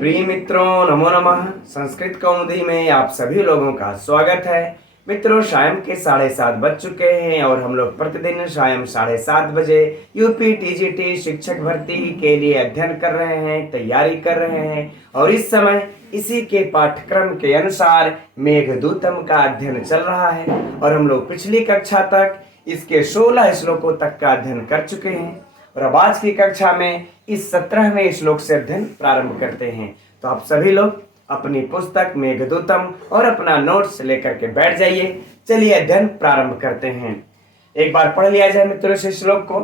प्रिय मित्रों, नमो नमः। संस्कृत कौमुदी में आप सभी लोगों का स्वागत है। मित्रों, शाम के 7:30 बज चुके हैं और हम लोग प्रतिदिन शाम 7:30 बजे यूपी टीजीटी शिक्षक भर्ती के लिए अध्ययन कर रहे हैं, तैयारी कर रहे हैं। और इस समय इसी के पाठ्यक्रम के अनुसार मेघदूतम का अध्ययन चल रहा है और हम लोग पिछली कक्षा तक इसके 16 श्लोकों तक का अध्ययन कर चुके हैं और अब आज की कक्षा में इस 17वें श्लोक से अध्ययन प्रारंभ करते हैं। तो आप सभी लोग अपनी पुस्तक मेघदूतम और अपना नोट्स लेकर के बैठ जाइए। चलिए अध्ययन प्रारंभ करते हैं। एक बार पढ़ लिया जाए मित्रों इस श्लोक को।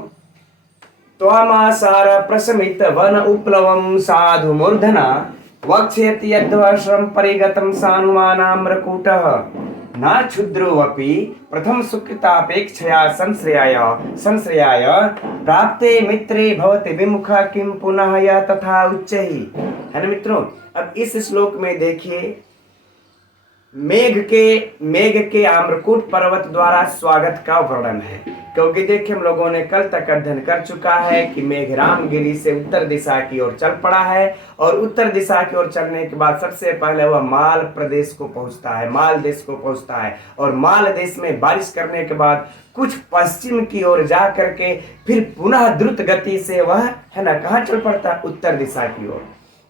त्वामासार प्रशमित वन उपप्लवम साधु मूर्धना वक्ष्यति यद्वश्रम परिगतम सानुमानाम्रकूटः न क्षुद्रोऽपि प्रथम सुकृतापेक्षया संश्रयाय प्राप्ते मित्रे भवति विमुखा किम पुनः या तथा उच्चैः। है ना मित्रों, अब इस श्लोक में देखिए मेघ के आम्रकूट पर्वत द्वारा स्वागत का वर्णन है। क्योंकि देखिए हम लोगों ने कल तक अध्ययन कर चुका है कि मेघ रामगिरी से उत्तर दिशा की ओर चल पड़ा है और उत्तर दिशा की ओर चलने के बाद सबसे पहले वह माल प्रदेश को पहुंचता है, माल देश को पहुंचता है और माल देश में बारिश करने के बाद कुछ पश्चिम की ओर जा करके फिर पुनः द्रुत गति से वह है ना कहाँ चल पड़ता है, उत्तर दिशा की ओर।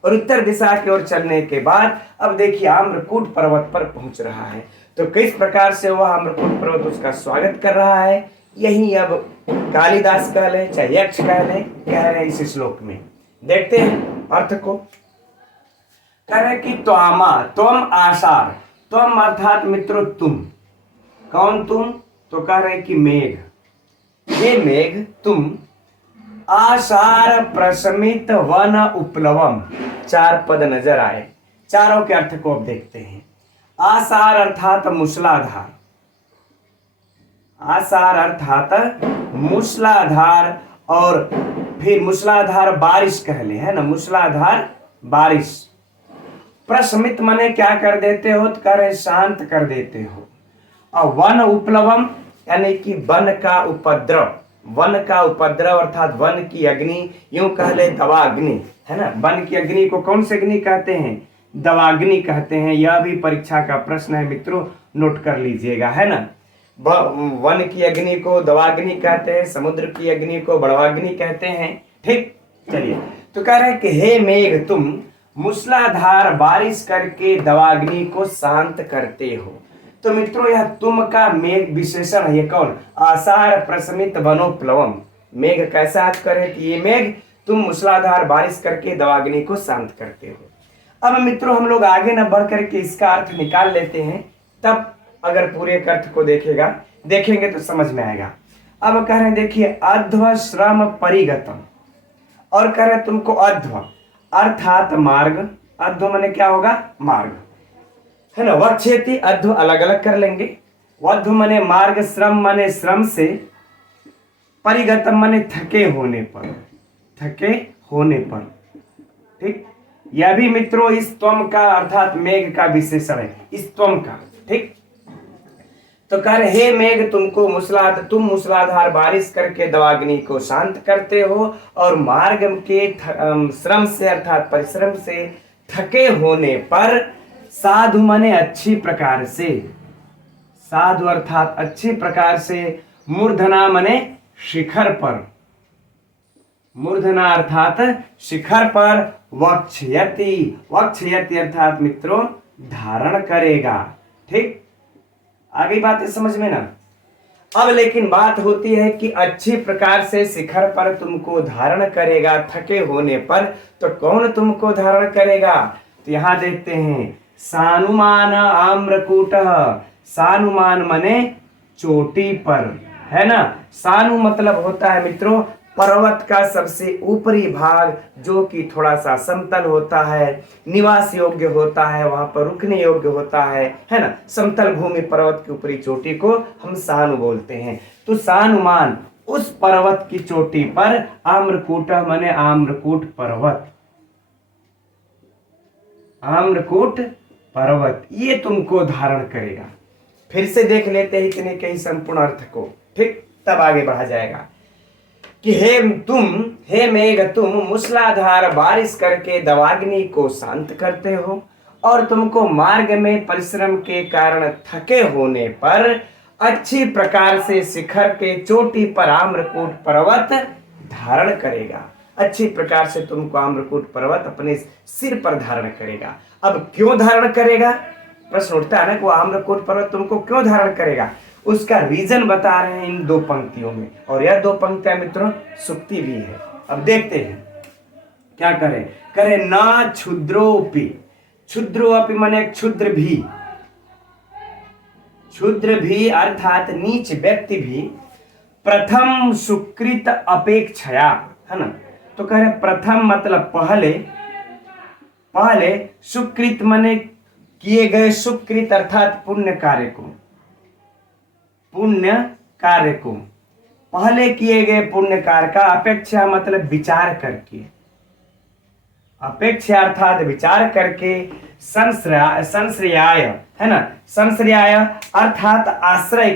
और उत्तर दिशा की ओर चलने के बाद अब देखिए आम्रकूट पर्वत पर पहुंच रहा है। तो किस प्रकार से वह आम्रकूट पर्वत उसका स्वागत कर रहा है, यही अब कालिदास कह ले चाहे यक्ष कह रहे हैं इस श्लोक में। देखते हैं अर्थ को। कह रहे कि त्वामा, त्वम आसार, त्वम अर्थात मित्रों तुम। कौन तुम? तो कह रहे कि मेघ, ये मेघ तुम आसार प्रशमित वन उपप्लवम, 4 पद नजर आए। चारों के अर्थ को अब देखते हैं। आसार अर्थात मूसलाधार, आसार अर्थात मूसलाधार और फिर मूसलाधार बारिश कह ले, है ना, मूसलाधार बारिश। प्रशमित माने क्या कर देते हो? तो कह रहे शांत कर देते हो। और वन उपप्लवम यानी कि वन का उपद्रव, वन का उपद्रव अर्थात वन की अग्नि, यूं कह ले दवाग्नि, है ना। वन की अग्नि को कौन सी अग्नि कहते हैं? दवाग्नि कहते हैं। यह भी परीक्षा का प्रश्न है मित्रों, नोट कर लीजिएगा, है ना। वन की अग्नि को दवाग्नि कहते हैं, समुद्र की अग्नि को बड़वाग्नि कहते हैं। ठीक, चलिए। तो कह रहे हैं कि हे मेघ तुम मूसलाधार बारिश करके दवाग्नि को शांत करते हो। तो मित्रों यह तुम का मेघ विशेषण है। ये कौन? आसार प्रशमित वनोप्लवम। मेघ कैसा अर्थ करे कि ये मेघ तुम मूसलाधार बारिश करके दवाग्नि को शांत करते हो। अब मित्रों हम लोग आगे न बढ़ करके इसका अर्थ निकाल लेते हैं, तब अगर पूरे अर्थ को देखेंगे तो समझ में आएगा। अब कह रहे हैं देखिए अध्व श्रम परिगतम, और कह रहे तुमको अध्व अर्थात मार्ग, अध्व माने क्या होगा? मार्ग, है ना। वक्षेति अध्व अलग अलग कर लेंगे। वध्व माने मार्ग, श्रम माने श्रम से, परिगतम माने थके होने पर, थके होने पर। ठीक, यह भी मित्रों इस त्वम का अर्थात मेघ का विशेषण है, इस त्वम का। ठीक, तो कह रहे हे मेघ तुम मूसलाधार बारिश करके दवाग्नि को शांत करते हो और मार्ग के श्रम से अर्थात परिश्रम से थके होने पर साधु माने अच्छी प्रकार से, साधु अर्थात अच्छी प्रकार से, मूर्धना माने शिखर पर, मूर्धना अर्थात शिखर पर, वक्ष्यति, वक्ष्यति अर्थात मित्रों धारण करेगा। ठीक, आगे बातें समझ में ना। अब लेकिन बात होती है कि अच्छी प्रकार से शिखर पर तुमको धारण करेगा थके होने पर, तो कौन तुमको धारण करेगा? तो यहां देखते हैं सानुमान आम्रकूटः, सानुमान मने चोटी पर, है ना। सानु मतलब होता है मित्रों पर्वत का सबसे ऊपरी भाग, जो कि थोड़ा सा समतल होता है, निवास योग्य होता है, वहां पर रुकने योग्य होता है ना। समतल भूमि पर्वत की ऊपरी चोटी को हम सानु बोलते हैं। तो सानुमान उस पर्वत की चोटी पर, आम्रकूट माने आम्रकूट पर्वत, आम्रकूट पर्वत ये तुमको धारण करेगा। फिर से देख लेते हैं इतने कई संपूर्ण अर्थ को। ठीक, तब आगे बढ़ा जाएगा कि हे मेघ तुम मूसलाधार बारिश करके दवाग्नि को शांत करते हो और तुमको मार्ग में परिश्रम के कारण थके होने पर अच्छी प्रकार से शिखर के चोटी पर आम्रकूट पर्वत धारण करेगा। अच्छी प्रकार से तुमको आम्रकूट पर्वत अपने सिर पर धारण करेगा। अब क्यों धारण करेगा, प्रश्न उठता है ना कि वो आम्रकूट पर्वत तुमको क्यों धारण करेगा। उसका रीजन बता रहे हैं इन 2 पंक्तियों में, और यह 2 पंक्तियां मित्रों सुक्ति भी है। अब देखते हैं क्या करे ना क्षुद्रोपि, क्षुद्रोपि माने क्षुद्र भी अर्थात नीच व्यक्ति भी प्रथम सुकृत अपेक्षया, है ना। तो कह रहे प्रथम मतलब पहले सुकृत माने किए गए सुकृत अर्थात पुण्य कार्य को पहले किए गए पुण्य कार्य का अपेक्षा मतलब विचार करके, अपेक्षा अर्थात विचार करके संश्रयाय, है ना, संश्रयाय अर्थात आश्रय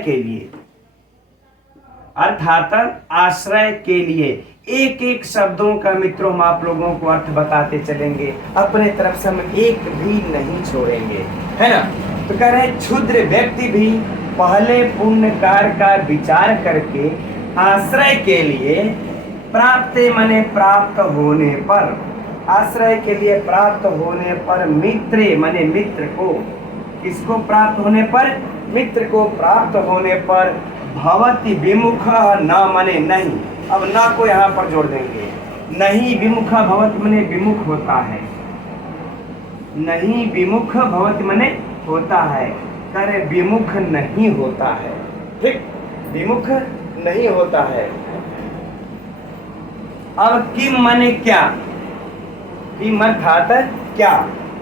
के लिए एक एक शब्दों का मित्रों हम आप लोगों को अर्थ बताते चलेंगे, अपने तरफ से हम एक भी नहीं छोड़ेंगे, है ना। तो कह रहे क्षुद्र व्यक्ति भी पहले पुण्य कार्य का विचार करके आश्रय के लिए प्राप्त माने प्राप्त होने पर, आश्रय के लिए प्राप्त होने पर मित्र माने मित्र को, किसको प्राप्त होने पर, मित्र को प्राप्त होने पर भवति विमुख न माने नहीं। अब ना को यहाँ पर जोड़ देंगे, नहीं विमुख भवति माने विमुख होता है, नहीं विमुख भवति माने होता है, करे विमुख नहीं होता है, ठीक, विमुख नहीं होता है। अब किम माने क्या, किम अर्थात क्या,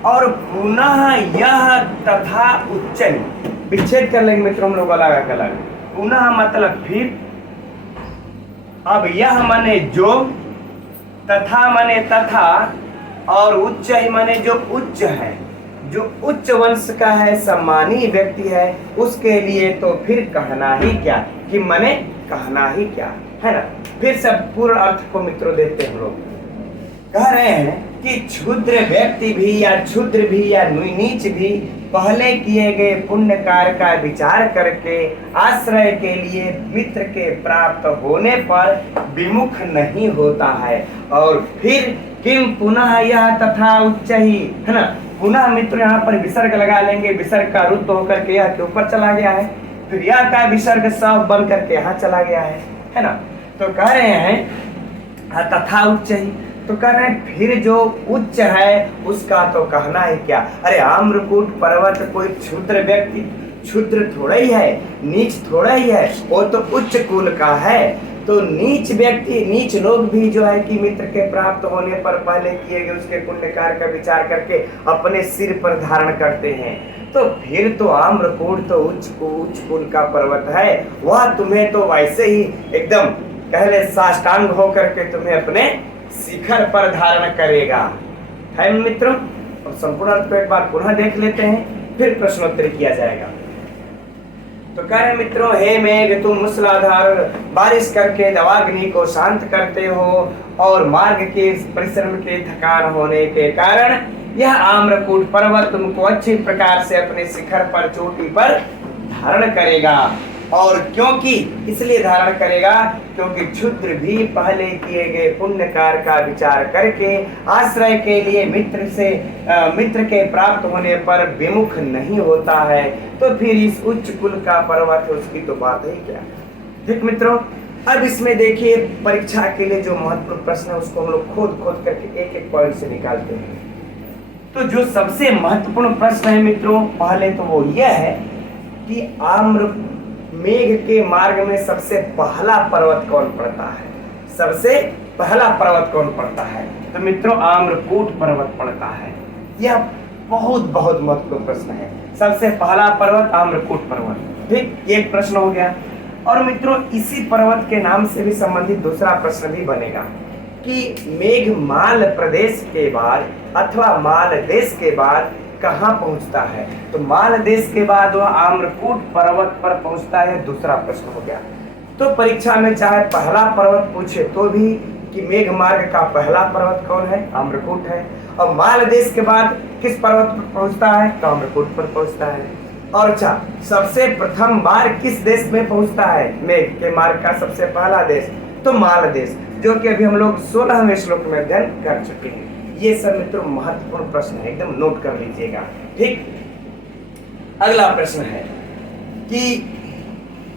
और पुनः यह तथा उच्च, विच्छेद कर लेंगे मित्रों हम लोग अलग अलग। पुनः मतलब फिर, अब यह माने जो, तथा माने तथा, और उच्च ही माने जो उच्च है, जो उच्च वंश का है, सम्मानी व्यक्ति है, उसके लिए तो फिर कहना ही क्या, कि माने कहना ही क्या, है ना। फिर सब पूर्ण अर्थ को मित्रों देते हैं हम लोग। कह रहे हैं कि क्षुद्र व्यक्ति भी या क्षुद्र भी या नीच भी पहले किए गए पुण्य कार्य का विचार करके आश्रय के लिए मित्र के प्राप्त होने पर विमुख नहीं होता है। और फिर किम पुनः यह तथा उच्च ही, है ना, पुनः मित्र यहाँ पर विसर्ग लगा लेंगे, विसर्ग का रुद्ध होकर के यह के ऊपर चला गया है, फिर यह का विसर्ग सब बन करके यहाँ चला गया है ना। तो कह रहे हैं तथा उच्च ही, तो कह रहे हैं फिर जो उच्च है उसका तो कहना ही क्या। अरे आम्रकूट पर्वत कोई क्षुद्र व्यक्ति, क्षुद्र थोड़ा ही है, नीच थोड़ा ही है, वो तो उच्च कुल का है। तो नीच व्यक्ति, नीच लोग भी जो है कि मित्र के प्राप्त होने पर पहले किए गए उसके पुण्य कार्य का विचार करके अपने सिर पर धारण करते हैं। तो फिर तो आम्रकूट तो उच्च कुल का पर्वत है, वह तुम्हें तो वैसे ही एकदम पहले साष्टांग होकर के तुम्हें अपने शिखर पर धारण करेगा, है मित्रों। अब संपूर्ण अर्थ को एक बार पुनः देख लेते हैं, फिर प्रश्नोत्तर किया जाएगा। तो कह रहे मित्रों, हे मेघ तुम मूसलाधार बारिश करके दवाग्नि को शांत करते हो और मार्ग के परिश्रम के थकान होने के कारण यह आम्रकूट पर्वत तुमको अच्छी प्रकार से अपने शिखर पर, चोटी पर धारण करेगा। और क्योंकि इसलिए धारण करेगा क्योंकि क्षुद्र भी पहले किए गए पुण्य कार्य का विचार करके आश्रय के लिए मित्र के प्राप्त होने पर विमुख नहीं होता है। तो फिर इस उच्च कुल का पर्वत है, उसकी तो बात ही क्या। ठीक मित्रों, अब इसमें देखिए परीक्षा के लिए जो महत्वपूर्ण प्रश्न है उसको हम लोग खोद करके एक एक पॉइंट से निकालते हैं। तो जो सबसे महत्वपूर्ण प्रश्न है मित्रों, पहले तो वो यह है कि मेघ के मार्ग में सबसे पहला पर्वत कौन पड़ता है, सबसे पहला पर्वत कौन पड़ता है। तो मित्रों आम्रकूट पर्वत पड़ता है। यह बहुत बहुत महत्वपूर्ण प्रश्न है, सबसे पहला पर्वत आम्रकूट पर्वत। ठीक, एक प्रश्न हो गया। और मित्रों इसी पर्वत के नाम से भी संबंधित दूसरा प्रश्न भी बनेगा कि मेघ माल प्रदेश के बाद अथवा माल देश के बाद कहाँ पहुंचता है। तो माल देश के बाद वह आम्रकूट पर्वत पर पहुंचता है, दूसरा प्रश्न हो गया। तो परीक्षा में चाहे पहला पर्वत पूछे तो भी कि मेघ मार्ग का पहला पर्वत कौन है, आम्रकूट है। और माल देश के बाद किस पर्वत पर पहुंचता है, तो आम्रकूट पर पहुंचता है। और अच्छा, सबसे प्रथम बार किस देश में पहुंचता है मेघ के मार्ग का सबसे पहला देश, तो माल देश, जो कि अभी हम लोग 16वें श्लोक में अध्ययन कर चुके हैं। ये सब मित्रों महत्वपूर्ण प्रश्न है, एकदम नोट कर लीजिएगा। ठीक, अगला प्रश्न है कि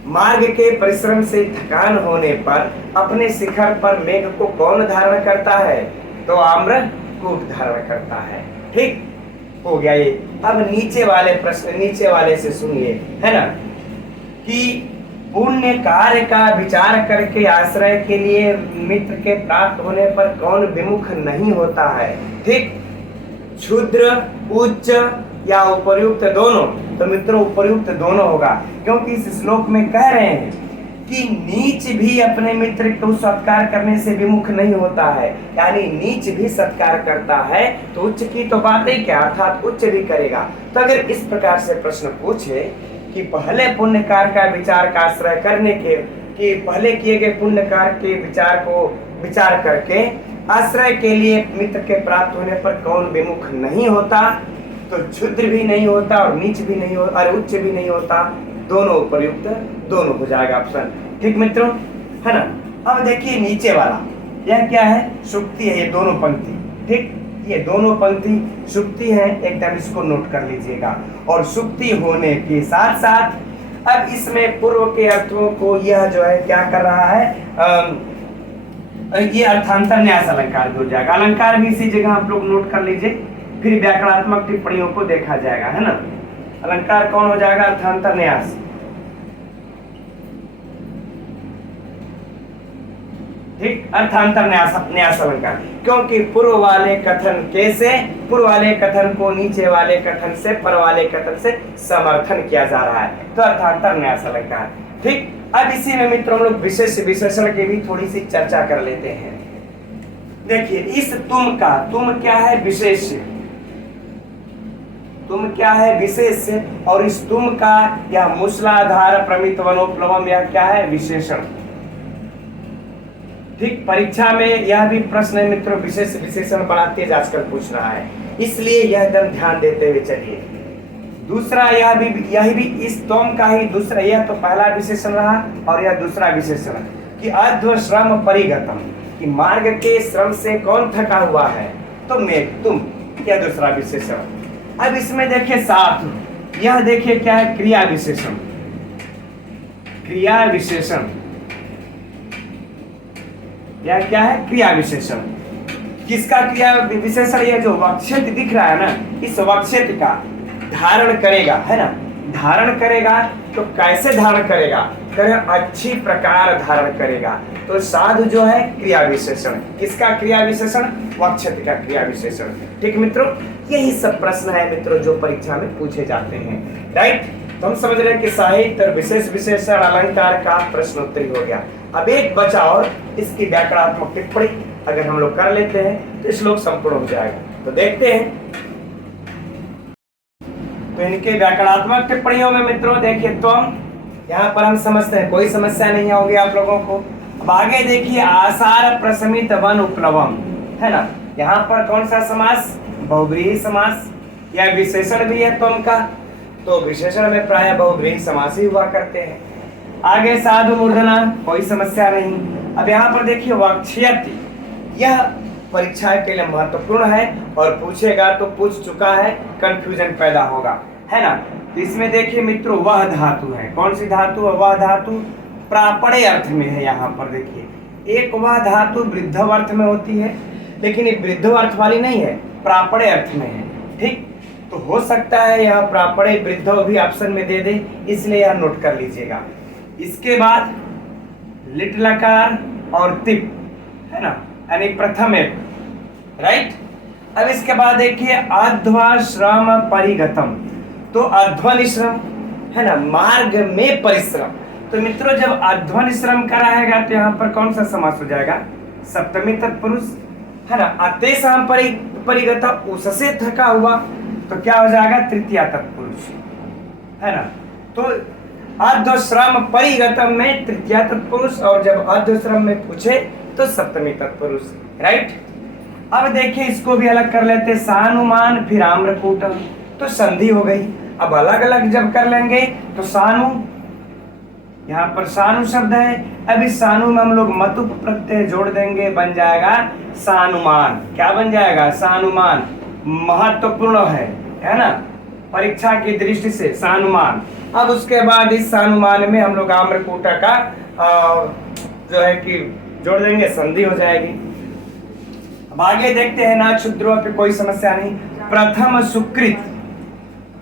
मार्ग के परिश्रम से थकान होने पर अपने शिखर पर मेघ को कौन धारण करता है, तो आम्रकूट धारण करता है। ठीक हो गया ये। अब नीचे वाले प्रश्न, नीचे वाले से सुनिए, है ना, कि पुण्य कार्य का विचार करके आश्रय के लिए मित्र के प्राप्त होने पर कौन विमुख नहीं होता है। ठीक, क्षुद्र, उच्च या उपर्युक्त दोनों, तो मित्रों उपर्युक्त दोनों होगा, क्योंकि इस श्लोक में कह रहे हैं कि नीच भी अपने मित्र को सत्कार करने से विमुख नहीं होता है, यानी नीच भी सत्कार करता है तो उच्च की तो बात ही क्या, अर्थात उच्च भी करेगा। तो अगर इस प्रकार से प्रश्न पूछे कि पहले पुण्य कार्य का विचार का आश्रय करने के, कि पहले किए गए पुण्य कार्य के विचार को विचार करके आश्रय के लिए मित्र के प्राप्त होने पर कौन विमुख नहीं होता, तो क्षुद्र भी नहीं होता और नीच भी नहीं होता और उच्च भी नहीं होता, दोनों उपयुक्त दोनों हो जाएगा ऑप्शन। ठीक मित्रों, है ना। अब देखिए नीचे वाला, यह क्या है, सुक्ति है, ये दोनों पंक्ति। ठीक, ये दोनों पंक्ति सुक्ति है, एकदम इसको नोट कर लीजिएगा। और सुक्ति होने के साथ साथ अब इसमें पूर्व के अर्थों को यह जो है क्या कर रहा है, ये अर्थांतर न्यास अलंकार भी हो जाएगा। अलंकार भी इसी जगह आप लोग नोट कर लीजिए, फिर व्याकरणात्मक टिप्पणियों को देखा जाएगा, है ना। अलंकार कौन हो जाएगा, अर्थांतर न्यास। ठीक, अर्थांतर न्यास अलंकार, क्योंकि पूर्व वाले कथन कैसे, पूर्व वाले कथन को नीचे वाले कथन से, पर वाले कथन से समर्थन किया जा रहा है, तो अर्थांतर न्यास अलंकार। ठीक, अब इसी में मित्रों हम लोग विशेष विशेषण की भी थोड़ी सी चर्चा कर लेते हैं। देखिए इस तुम का, तुम क्या है, विशेष, तुम क्या है, विशेष, और इस तुम का या मूसलाधार प्रमित वनोप्लवम यह क्या है, विशेषण। ठीक, परीक्षा में यह भी प्रश्न है मित्रों, विशेष विशेषण बड़ा तेज आजकल पूछ रहा है, इसलिए यह एकदम ध्यान देते हुए चलिए। दूसरा यह भी इस तुम का ही दूसरा, यह तो पहला विशेषण रहा और यह दूसरा विशेषण कि अध्व श्रम परिगतम, कि मार्ग के श्रम से कौन थका हुआ है, तो मेघ, तुम, यह दूसरा विशेषण। अब इसमें देखिए साथ, यह देखिए क्या है, क्रिया विशेषण, क्रिया विशेषण, यह क्या है, क्रिया विशेषण। किसका क्रिया विशेषण, यह जो वक्षेत दिख रहा है ना, इस वक्षेत का धारण करेगा, है ना, धारण करेगा, तो कैसे धारण करेगा, करें अच्छी प्रकार धारण करेगा, तो साधु जो है क्रिया विशेषण। किसका क्रिया विशेषण, वक्षेत का क्रिया विशेषण। ठीक मित्रों, यही सब प्रश्न है मित्रों जो परीक्षा में पूछे जाते हैं। राइट, तो हम समझ रहे हैं कि साहित्य और विशेष विशेषण अलंकार का प्रश्नोत्तरी हो गया। अब एक बचा और इसकी व्याकरणात्मक टिप्पणी अगर हम लोग कर लेते हैं तो श्लोक संपूर्ण हो जाएगा। तो देखते हैं, तो इनके व्याकरणात्मक टिप्पणियों में मित्रों देखिए तुम, यहाँ पर हम समझते हैं कोई समस्या नहीं होगी आप लोगों को। अब आगे देखिए आसार प्रशमित वन उपलवम, है ना, यहाँ पर कौन सा समास, बहुव्रीहि समास, यह विशेषण भी है तुम का, तो विशेषण में प्राय बहुव्रीहि समास ही हुआ करते हैं। आगे साधु मूर्धना, कोई समस्या नहीं। अब यहाँ पर देखिए वक्ष्यति, यह परीक्षा के लिए महत्वपूर्ण है और पूछेगा तो पूछ चुका है, कंफ्यूजन पैदा होगा, है ना। तो इसमें देखिए मित्रों वह धातु है, कौन सी धातु है, वह धातु प्रापणे अर्थ में है। यहाँ पर देखिए एक वह धातु वृद्ध अर्थ में होती है, लेकिन ये वृद्ध अर्थ वाली नहीं है, प्रापणे अर्थ में है। ठीक, तो हो सकता है यह प्रापणे वृद्ध भी ऑप्शन में दे दे, इसलिए यह नोट कर लीजिएगा। इसके बाद लिट लकार और तिप, है ना, यानी प्रथम एक, राइट। अब इसके बाद देखिए अध्वश्रम परिगतम, तो अध्वनि श्रम, है ना, मार्ग में परिश्रम। तो मित्रों जब अध्वनि श्रम कराएगा तो यहाँ पर कौन सा समास हो जाएगा, सप्तमी तत्पुरुष, है ना। अतेषाम परिगत, उससे थका हुआ, तो क्या हो जाएगा, तृतीया तत्पुरुष, है ना। तो अर्धश्रम परिगतम में तृतीया तत्पुरुष, और जब अर्धश्रम में पूछे तो सप्तमी तत्पुरुष। राइट। अब देखिए इसको भी अलग कर लेते, सानुमान फिर आम्रकूट, तो संधि हो गई। अब अलग अलग जब कर लेंगे तो सानु, यहाँ पर सानु शब्द है, अब इस सानु में हम लोग मतुप प्रत्यय जोड़ देंगे, बन जाएगा सानुमान। क्या बन जाएगा? सानुमान। महत्वपूर्ण है ना, परीक्षा की दृष्टि से सानुमान। अब उसके बाद इस सानुमान में हम लोग आम्रकूटा का जो है कि जोड़ देंगे, संधि हो जाएगी। अब आगे देखते हैं ना, क्षुद्रों पे कोई समस्या नहीं। प्रथम सुकृत,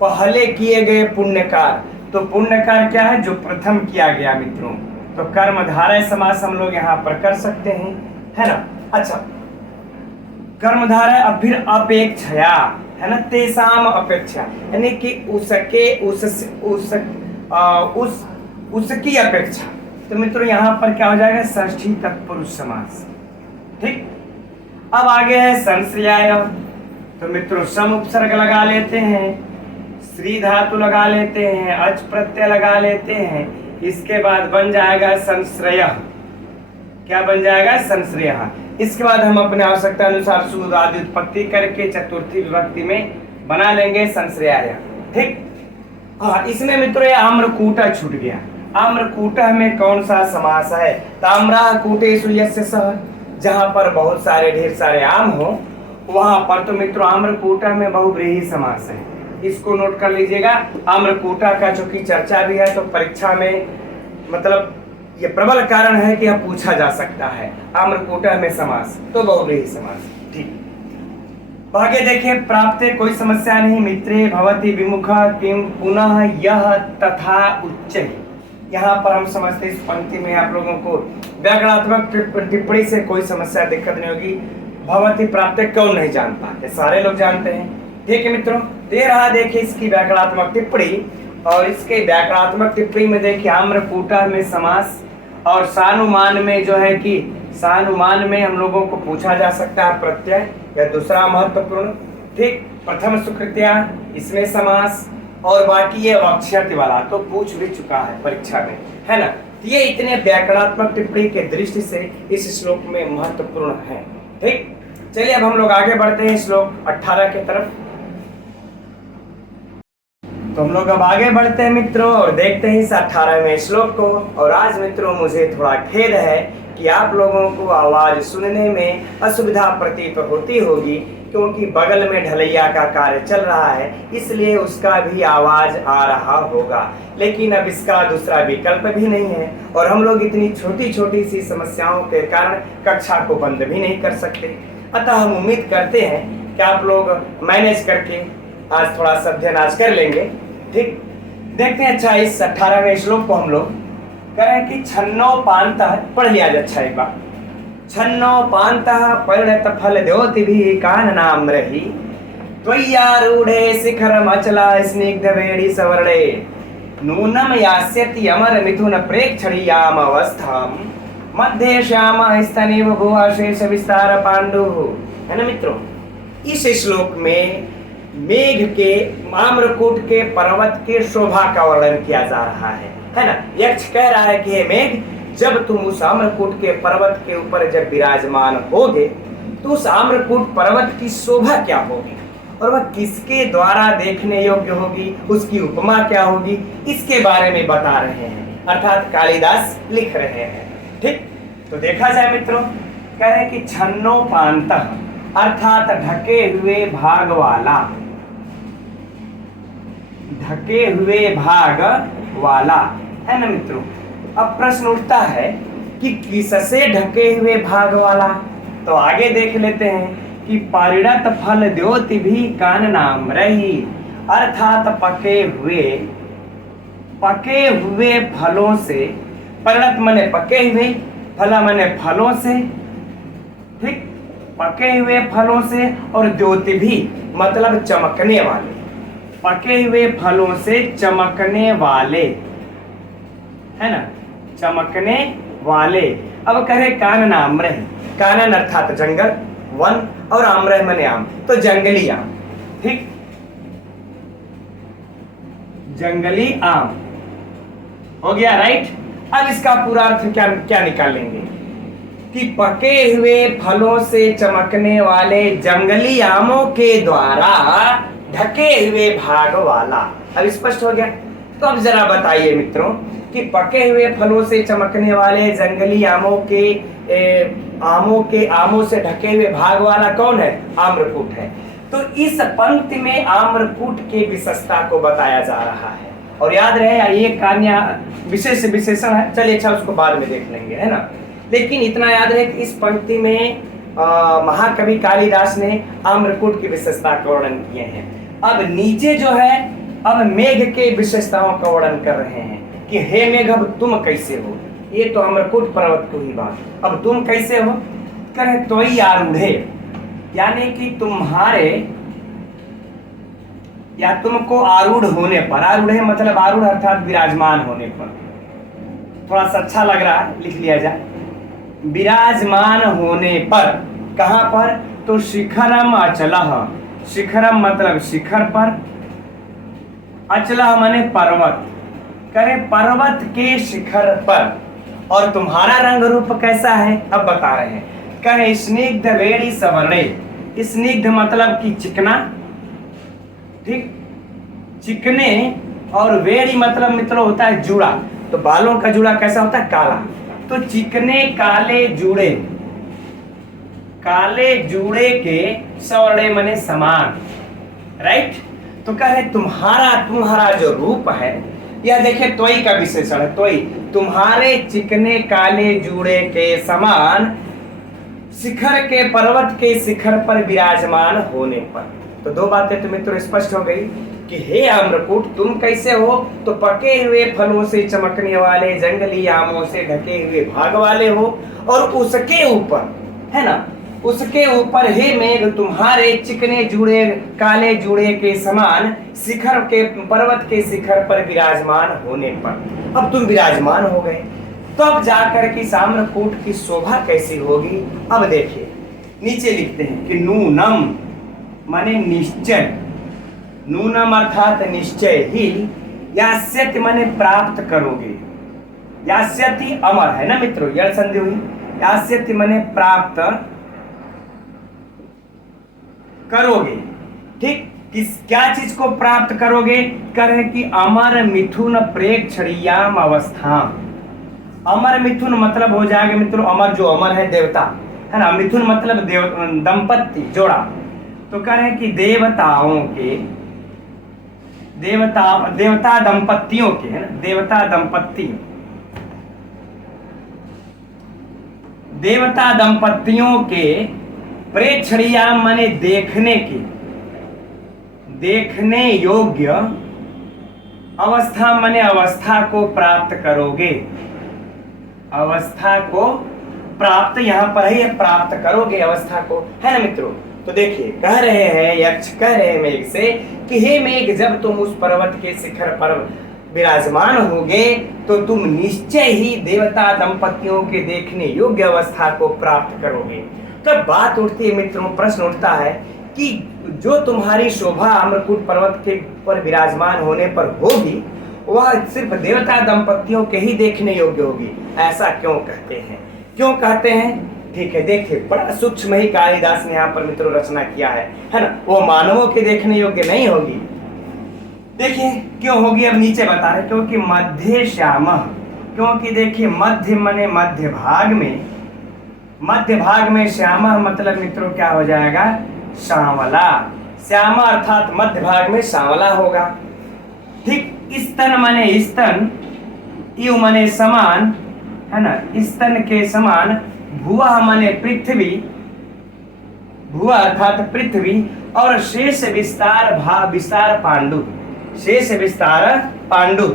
पहले किए गए पुण्यकार, तो पुण्यकार क्या है? जो प्रथम किया गया मित्रों, तो कर्मधारय समास हम लोग यहाँ पर कर सकते हैं, है ना। अच्छा, कर्मधारय, अब फिर अपेक्षया, है ना, तेसाम अपेक्षा, यानी कि उसके उसकी अपेक्षा। तो मित्रों यहाँ पर क्या हो जाएगा? षष्ठी तत्पुरुष समास। ठीक। अब आगे है संश्रयाय, तो मित्रों सम उपसर्ग लगा लेते हैं, श्री धातु लगा लेते हैं, अच प्रत्यय लगा लेते हैं, इसके बाद बन जाएगा संश्रय। क्या बन जाएगा? संश्रय। इसके बाद हम अपने आवश्यकता अनुसार सूद आदि उत्पत्ति करके चतुर्थी विभक्ति में बना लेंगे संश्रयाय। ठीक। हाँ, इसमें मित्रों ये आम्रकूटा छूट गया। आम्रकूटा में कौन सा समास है? ताम्रा कूटेषु यस्य सह, जहां पर बहुत सारे ढेर सारे आम हो वहां पर, तो मित्रों आम्रकूटा में बहुव्रीहि समास है, इसको नोट कर लीजिएगा। आम्रकूटा का चूंकि चर्चा भी है तो परीक्षा में मतलब ये प्रबल कारण है कि यह पूछा जा सकता है, आम्रकूटा में समास, तो बहुव्रीहि समास। ठीक। आगे देखिए, प्राप्त कोई समस्या नहीं। मित्रे भवति विमुखा किम पुनः यह तथा उच्च। यहाँ पर हम समझते इस पंक्ति में आप लोगों को व्याकरणात्मक टिप्पणी से कोई समस्या दिक्कत नहीं होगी। भवति प्राप्त कौन नहीं जानता, ये सारे लोग जानते हैं। ठीक है मित्रों, दे रहा देखिए इसकी व्याकरणात्मक टिप्पणी, और इसके व्याकरणात्मक टिप्पणी में देखिए आम्रकूटा में समास, और सानुमान में जो है कि सानुमान में हम लोगों को पूछा जा सकता है प्रत्यय या दूसरा महत्वपूर्ण। ठीक। प्रथम सुकृत्या, इसमें समास, और बाकी ये वक्ष्यति वाला तो पूछ भी चुका है परीक्षा में, है ना। ये इतने व्याकरणात्मक टिप्पणी के दृष्टि से इस श्लोक में महत्वपूर्ण है। ठीक। चलिए अब हम लोग आगे बढ़ते हैं श्लोक 18 के तरफ। तो हम लोग अब आगे बढ़ते हैं मित्रों और देखते हैं इस 18वें श्लोक को। और आज मित्रों मुझे थोड़ा खेद है कि आप लोगों को आवाज सुनने में असुविधा प्रतीत होती होगी, क्योंकि बगल में ढलैया का कार्य चल रहा है, इसलिए उसका भी आवाज आ रहा होगा। लेकिन अब इसका दूसरा विकल्प भी नहीं है, और हम लोग इतनी छोटी छोटी सी समस्याओं के कारण कक्षा को बंद भी नहीं कर सकते। अतः हम उम्मीद करते हैं कि आप लोग मैनेज करके आज थोड़ा सा अध्ययन आज कर लेंगे। ठीक। देखते हैं। अच्छा, इस 18वें श्लोक को हम लोग करें कि छन्नो पांतः पढ़ लिया जाए। अच्छा, एक बार छन्नो पांतः परिणत फल द्योतिभिः काननाम्रहि त्वय्यारूढ़े शिखरम अचला स्निग्ध वेणी सवर्णे नूनम यास्यति अमर मिथुन प्रेक्षणीयाम अवस्थाम मध्य श्याम स्तनिव भुवा शेष विस्तार पांडु। है ना मित्रों, इस श्लोक में मेघ के आम्रकूट के पर्वत के शोभा का वर्णन किया जा रहा है ना। यक्ष कह रहा है कि हे मेघ, जब तुम उस आम्रकूट के पर्वत के ऊपर जब विराजमान होगे तो उस आम्रकूट पर्वत की शोभा क्या होगी और वह किसके द्वारा देखने योग्य होगी, उसकी उपमा क्या होगी, इसके बारे में बता रहे हैं, अर्थात कालिदास लिख रहे हैं। ठीक। तो देखा जाए मित्रों, कह रहे हैं कि छन्नो पांतः अर्थात ढके हुए भाग वाला, ढके हुए भाग वाला, है ना मित्रों। अब प्रश्न उठता है कि किससे ढके हुए भाग वाला, तो आगे देख लेते हैं कि परिणत फल द्योति भी काननाम्रहि अर्थात पके हुए फलों से, परिणत माने पके हुए, फल माने फलों से। ठीक। पके हुए फलों से, और द्योति भी मतलब चमकने वाले, पके हुए फलों से चमकने वाले, है ना, चमकने वाले। अब कहे कानन आम्रहि, कानन अर्थात जंगल, वन, और आम्रह माने आम, तो जंगली आम। ठीक। जंगली आम, हो गया, राइट। अब इसका पूरा अर्थ क्या क्या निकालेंगे कि पके हुए फलों से चमकने वाले जंगली आमों के द्वारा ढके हुए भाग वाला। अब स्पष्ट हो गया। तो अब जरा बताइए मित्रों कि पके हुए फलों से चमकने वाले जंगली आमों से ढके हुए भाग वाला कौन है? आम्रकूट है। तो इस पंक्ति में आम्रकूट की विशेषता को बताया जा रहा है। और याद रहे ये कान्या विशेष विशेषण है, चलिए अच्छा उसको बाद में देख लेंगे, है ना। लेकिन इतना याद रहे कि इस पंक्ति में महाकवि कालिदास ने आम्रकूट की विशेषता का वर्णन किए हैं। अब नीचे जो है अब मेघ के विशेषताओं का वर्णन कर रहे हैं कि हे मेघ अब तुम कैसे हो। ये तो अमरकूट पर्वत को ही बात, अब तुम कैसे हो? कहे तोई आरूढ़े, यानी कि तुम्हारे या तुमको आरूढ़ होने पर, आरूढ़ मतलब आरूढ़ अर्थात विराजमान होने पर, थोड़ा सा अच्छा लग रहा है लिख लिया जाए, विराजमान होने पर। कहां पर? तो शिखरम अचलह, शिखरम मतलब शिखर पर, अचलह माने पर्वत, करे पर्वत के शिखर पर। और तुम्हारा रंग रूप कैसा है? अब बता रहे हैं, कहे स्निग्ध वेणी सवर्णे, स्निग्ध मतलब कि चिकना, ठीक, चिकने, और वेणी मतलब मित्रों होता है जूड़ा, तो बालों का जूड़ा कैसा होता है? काला। तो चिकने काले जूड़े, काले जूड़े के सवर्णे मने समान, राइट। तो कहे तुम्हारा जो रूप है, यह देखिए तोई का विशेषण है, तोई, तुम्हारे चिकने काले जूड़े के समान शिखर के, पर्वत के शिखर पर विराजमान होने पर। तो दो बातें तो मित्रों स्पष्ट हो गई कि हे आम्रकूट तुम कैसे हो? तो पके हुए फलों से चमकने वाले जंगली आमों से ढके हुए भाग वाले हो, और उसके ऊपर, है ना, उसके ऊपर हे मेघ तुम्हारे चिकने जूड़े काले जूड़े के समान शिखर के, पर्वत के शिखर पर विराजमान होने पर। अब तुम विराजमान हो गए, तो अब जाकर के आम्रकूट की शोभा कैसी होगी? अब देखिए नीचे लिखते हैं कि नूनम माने निश्चय, नूनम अर्थात निश्चय ही, यास्यति माने प्राप्त करोगे, यास्यति अमर है ना मित्रों, यह संधि हुई, यास्यति माने प्राप्त करोगे, ठीक। किस क्या चीज को प्राप्त करोगे? कहे कि अमर मिथुन प्रेक्षणीयाम अवस्था। अमर मिथुन मतलब हो जाएगा मित्रों अमर, जो अमर है देवता, है ना, मिथुन मतलब दंपत्ति, जोड़ा। तो कहे कि देवताओं के, देवता दंपत्तियों के, है ना, देवता दंपत्तियों के प्रेक्षणीय माने देखने के, देखने योग्य, अवस्था माने अवस्था को प्राप्त करोगे, अवस्था को प्राप्त, यहां पर ही प्राप्त करोगे अवस्था को, है ना मित्रों। तो देखिए कह रहे हैं यक्ष, कह रहे हैं मेघ से कि हे मेघ जब तुम उस पर्वत के शिखर पर विराजमान होगे तो तुम निश्चय ही देवता दंपतियों के देखने योग्य अवस्था को प्राप्त करोगे। तब बात उठती है मित्रों, प्रश्न उठता है कि जो तुम्हारी शोभा अमरकूट पर्वत के पर विराजमान होने पर होगी वह सिर्फ देवता दंपतियों के ही देखने योग्य होगी, ऐसा क्यों कहते हैं? क्यों कहते हैं? ठीक है, देखिए बड़ा सूक्ष्म ही कालिदास ने यहाँ पर मित्रों रचना किया है ना। वो मानवों के देखने योग्य नहीं होगी। देखिए क्यों होगी, अब नीचे बता रहे, क्योंकि मध्य श्यामः, क्योंकि देखिए मध्य मने मध्य भाग में श्यामः मतलब मित्रों क्या हो जाएगा? सांवला। श्यामा अर्थात मध्य भाग में सांवला होगा, ठीक। स्तन माने स्तन, यू माने समान, है ना, स्तन के समान, भुवा माने पृथ्वी, भुवा अर्थात पृथ्वी, और शेष विस्तार पांडु, शेष विस्तार पांडु।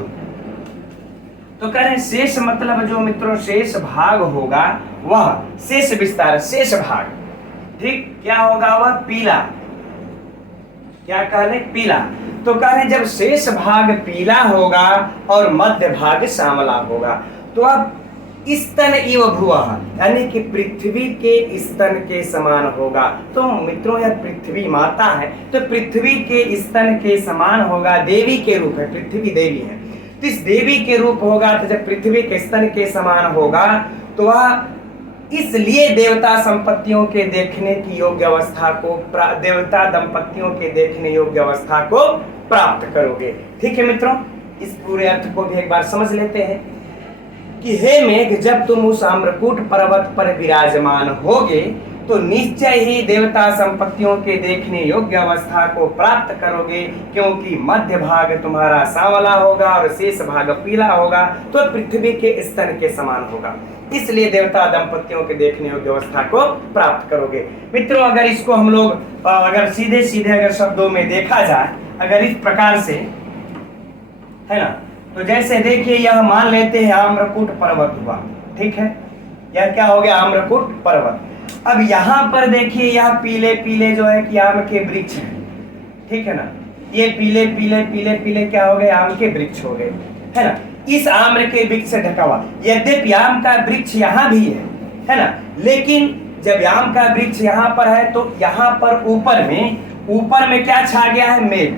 तो कह रहे शेष मतलब जो मित्रों शेष भाग होगा वह शेष विस्तार, शेष भाग, ठीक, क्या होगा? वह पीला, क्या कह रहे? पीला। तो कह रहे जब शेष भाग पीला होगा और मध्य भाग श्यामला होगा तो अब स्तन इव भुवः, यानी कि पृथ्वी के स्तन के समान होगा। तो मित्रों यह पृथ्वी माता है, तो पृथ्वी के स्तन के समान होगा, देवी के रूप है, पृथ्वी देवी है। तो इस देवी के रूप होगा, तो जब पृथ्वी के स्तन के समान होगा तो वह इसलिए देवता संपत्तियों के देखने की योग्य अवस्था को, देवता दंपतियों के देखने योग्य अवस्था को प्राप्त करोगे। ठीक है मित्रों, इस पूरे अर्थ को भी एक बार समझ लेते हैं कि हे मेघ, जब तुम उस आम्रकूट पर्वत पर विराजमान होगे तो निश्चय ही देवता संपत्तियों के देखने योग्य अवस्था को प्राप्त करोगे, क्योंकि मध्य भाग तुम्हारा सांवला होगा और शेष भाग पीला होगा, तो पृथ्वी के स्तन के समान होगा, इसलिए देवता दंपतियों के देखने योग्य अवस्था को प्राप्त करोगे। मित्रों, अगर इसको हम लोग अगर सीधे सीधे अगर शब्दों में देखा जाए, अगर इस प्रकार से, है ना, तो जैसे देखिए यह मान लेते हैं आम्रकूट पर्वत हुआ, ठीक है, यह क्या हो गया, आम्रकूट पर्वत। अब यहाँ पर देखिए यह पीले पीले जो है कि आम के वृक्ष हैं, ठीक है ना, ये पीले पीले पीले पीले क्या हो गए, आम के वृक्ष हो गए, है ना। इस आम्र के वृक्ष से ढका हुआ, यद्यपि आम का वृक्ष यहाँ भी है ना, लेकिन जब आम का वृक्ष यहाँ पर है तो यहाँ पर ऊपर में क्या छा गया है, मेघ।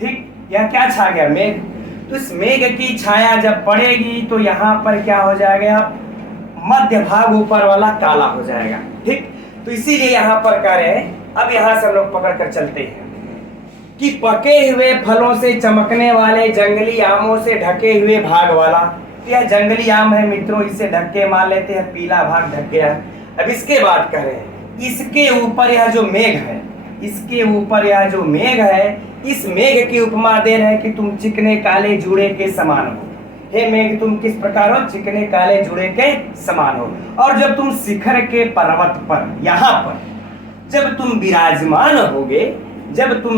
ठीक, यह क्या छा गया, मेघ। तो इस मेघ की छाया जब पड़ेगी तो यहाँ पर क्या हो जाएगा, मध्य भाग ऊपर वाला काला हो जाएगा। ठीक, तो इसीलिए यहाँ पर कह रहे हैं, अब यहाँ से हम लोग पकड़ कर चलते हैं कि पके हुए फलों से चमकने वाले जंगली आमों से ढके हुए भाग वाला, यह जंगली आम है मित्रों, इसे ढक के मान लेते हैं, पीला भाग ढक गया। अब इसके बाद कह रहे हैं, इसके ऊपर यह जो मेघ है, इसके ऊपर यह जो मेघ है, इस मेघ की उपमा दे रहे हैं कि तुम चिकने काले जूड़े के समान हो। हे मेघ, तुम किस प्रकार हो, चिकने काले जूड़े के समान हो। और जब तुम शिखर के पर्वत पर, यहाँ पर जब तुम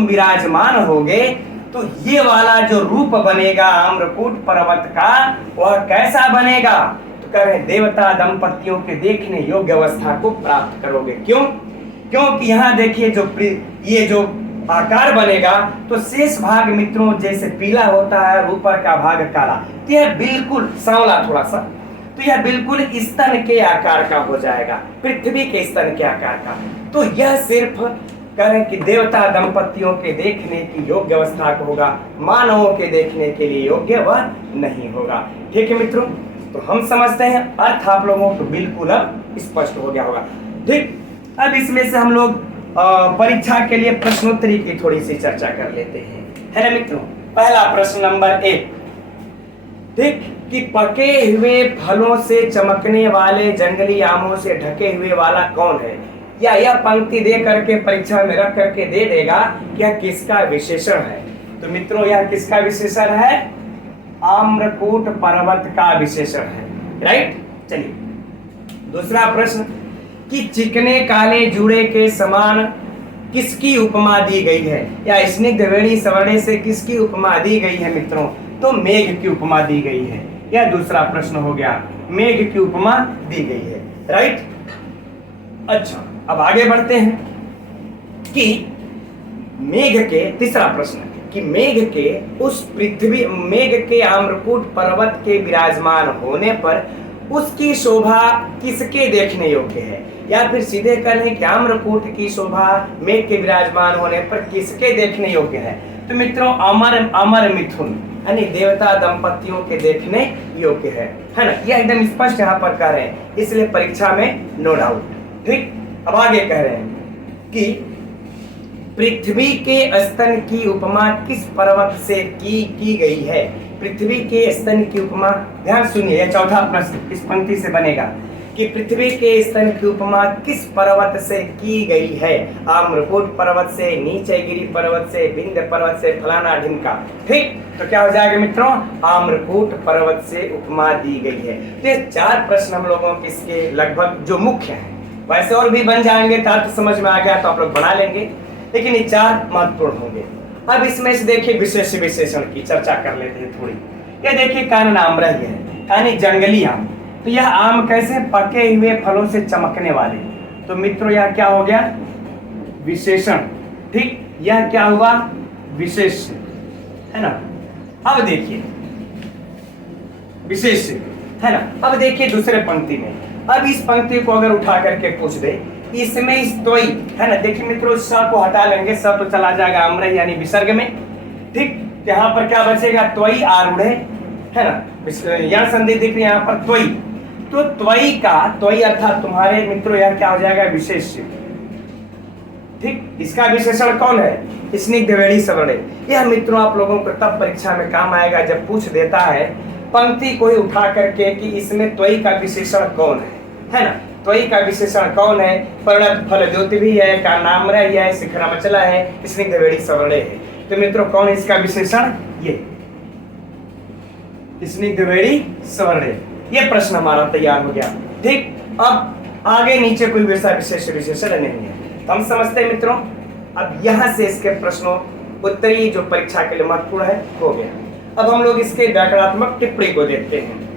विराजमान होगे तो ये वाला जो रूप बनेगा आम्रकूट पर्वत का, वह कैसा बनेगा, तो कह रहे देवता दंपतियों के देखने योग्य अवस्था को प्राप्त करोगे। क्यों? क्योंकि यहाँ देखिए ये जो आकार बनेगा तो शेष भाग मित्रों जैसे पीला होता है और ऊपर का भाग काला, तो यह बिल्कुल सांवला थोड़ा सा, तो यह बिल्कुल स्तन के आकार का हो जाएगा, पृथ्वी के स्तन के आकार का। तो यह सिर्फ कहें कि देवता दंपतियों के देखने की योग्य अवस्था को होगा, मानवों के देखने के लिए योग्य वह नहीं होगा। ठीक है मित्रों, तो हम समझते हैं, अर्थ आप लोगों को बिल्कुल अब स्पष्ट हो गया होगा। ठीक, अब इसमें से हम लोग परीक्षा के लिए प्रश्नोत्तरी की थोड़ी सी चर्चा कर लेते हैं, है ना मित्रों। पहला प्रश्न नंबर 1, ठीक, कि पके हुए फलों से चमकने वाले जंगली आमों से ढके हुए वाला कौन है, या यह पंक्ति दे करके परीक्षा में रख करके दे देगा कि यह किसका विशेषण है। तो मित्रों यह किसका विशेषण है, आम्रकूट पर्वत का विशेषण है, राइट। चलिए दूसरा प्रश्न, कि चिकने काले जूड़े के समान किसकी उपमा दी गई है, या स्निग्ध वेणी सवर्ण से किसकी उपमा दी गई है मित्रों, तो मेघ की उपमा दी गई है। यह दूसरा प्रश्न हो गया, मेघ की उपमा दी गई है, राइट। अच्छा, अब आगे बढ़ते हैं कि मेघ के, तीसरा प्रश्न, कि मेघ के आम्रकूट पर्वत के विराजमान होने पर उसकी शोभा किसके देखने योग्य है, या फिर सीधे कहें कि आम्रकूट की शोभा मेघ के विराजमान होने पर किसके देखने योग्य है। तो मित्रों अमर मिथुन यानी देवता दंपतियों के देखने योग्य है ना। यह एकदम स्पष्ट यहाँ पर कह रहे हैं, इसलिए परीक्षा में नो डाउट। ठीक, अब आगे कह रहे हैं कि पृथ्वी के स्तन की उपमा किस पर्वत से की गई है। पृथ्वी के स्तन की उपमा, ध्यान सुनिए, यह चौथा प्रश्न इस पंक्ति से बनेगा कि पृथ्वी के स्तन की उपमा किस पर्वत से की गई है। आम्रकूट पर्वत से, नीचेगिरी पर्वत से, विंध्य पर्वत से, फलाना ढिमका। ठीक, तो क्या हो जाएगा मित्रों, आम्रकूट पर्वत से उपमा दी गई है। तो ये चार प्रश्न हम लोगों के इसके लगभग जो मुख्य हैं, वैसे और भी बन जाएंगे, तो समझ में आ गया तो आप लोग बना लेंगे, लेकिन ये चार महत्वपूर्ण होंगे। अब इसमें से देखिए विशेष विशेषण की चर्चा कर लेते हैं थोड़ी। ये देखिए कानन आम्रही है, यानी जंगली आम। तो यह आम कैसे, पके हुए फलों से चमकने वाले। तो मित्रों यह क्या हो गया, विशेषण। ठीक, यह क्या हुआ, विशेष, है ना। अब देखिए विशेष, है ना। अब देखिए दूसरे पंक्ति में, अब इस पंक्ति को अगर उठा करके पूछ दे, इसमें इस तोई, है ना, देखिए मित्रों स को हटा लेंगे, स तो चला जाएगा आम्रही यानी विसर्ग में। ठीक, यहाँ पर क्या बचेगा, त्वयी आरूढ़े है ना। यह संधि दिख रही है यहाँ पर त्वई, तो त्वई का त्वई अर्थात तुम्हारे मित्रों यह क्या हो जाएगा, विशेष्य। ठीक, इसका विशेषण कौन है, स्निग्धवेणी सवर्णे। यह मित्रों आप लोगों को तब परीक्षा में काम आएगा जब पूछ देता है पंक्ति को ही उठा करके कि इसमें त्वई का विशेषण कौन है ना। त्वई का विशेषण कौन है, परिणत फल ज्योति भी है, कारणाम्र है, शिखरामचला है, स्निग्धवेणी सवर्णे है। तो मित्रों कौन है इसका विशेषण, ये स्निग्धवेणी सवर्णे। ये प्रश्न हमारा तैयार हो गया। ठीक, अब आगे नीचे कोई वैसा विशेषण नहीं है, तो हम समझते हैं मित्रों। अब यहां से इसके प्रश्नों उत्तरी जो परीक्षा के लिए महत्वपूर्ण है हो गया। अब हम लोग इसके व्याकरणात्मक टिप्पणी को देखते हैं।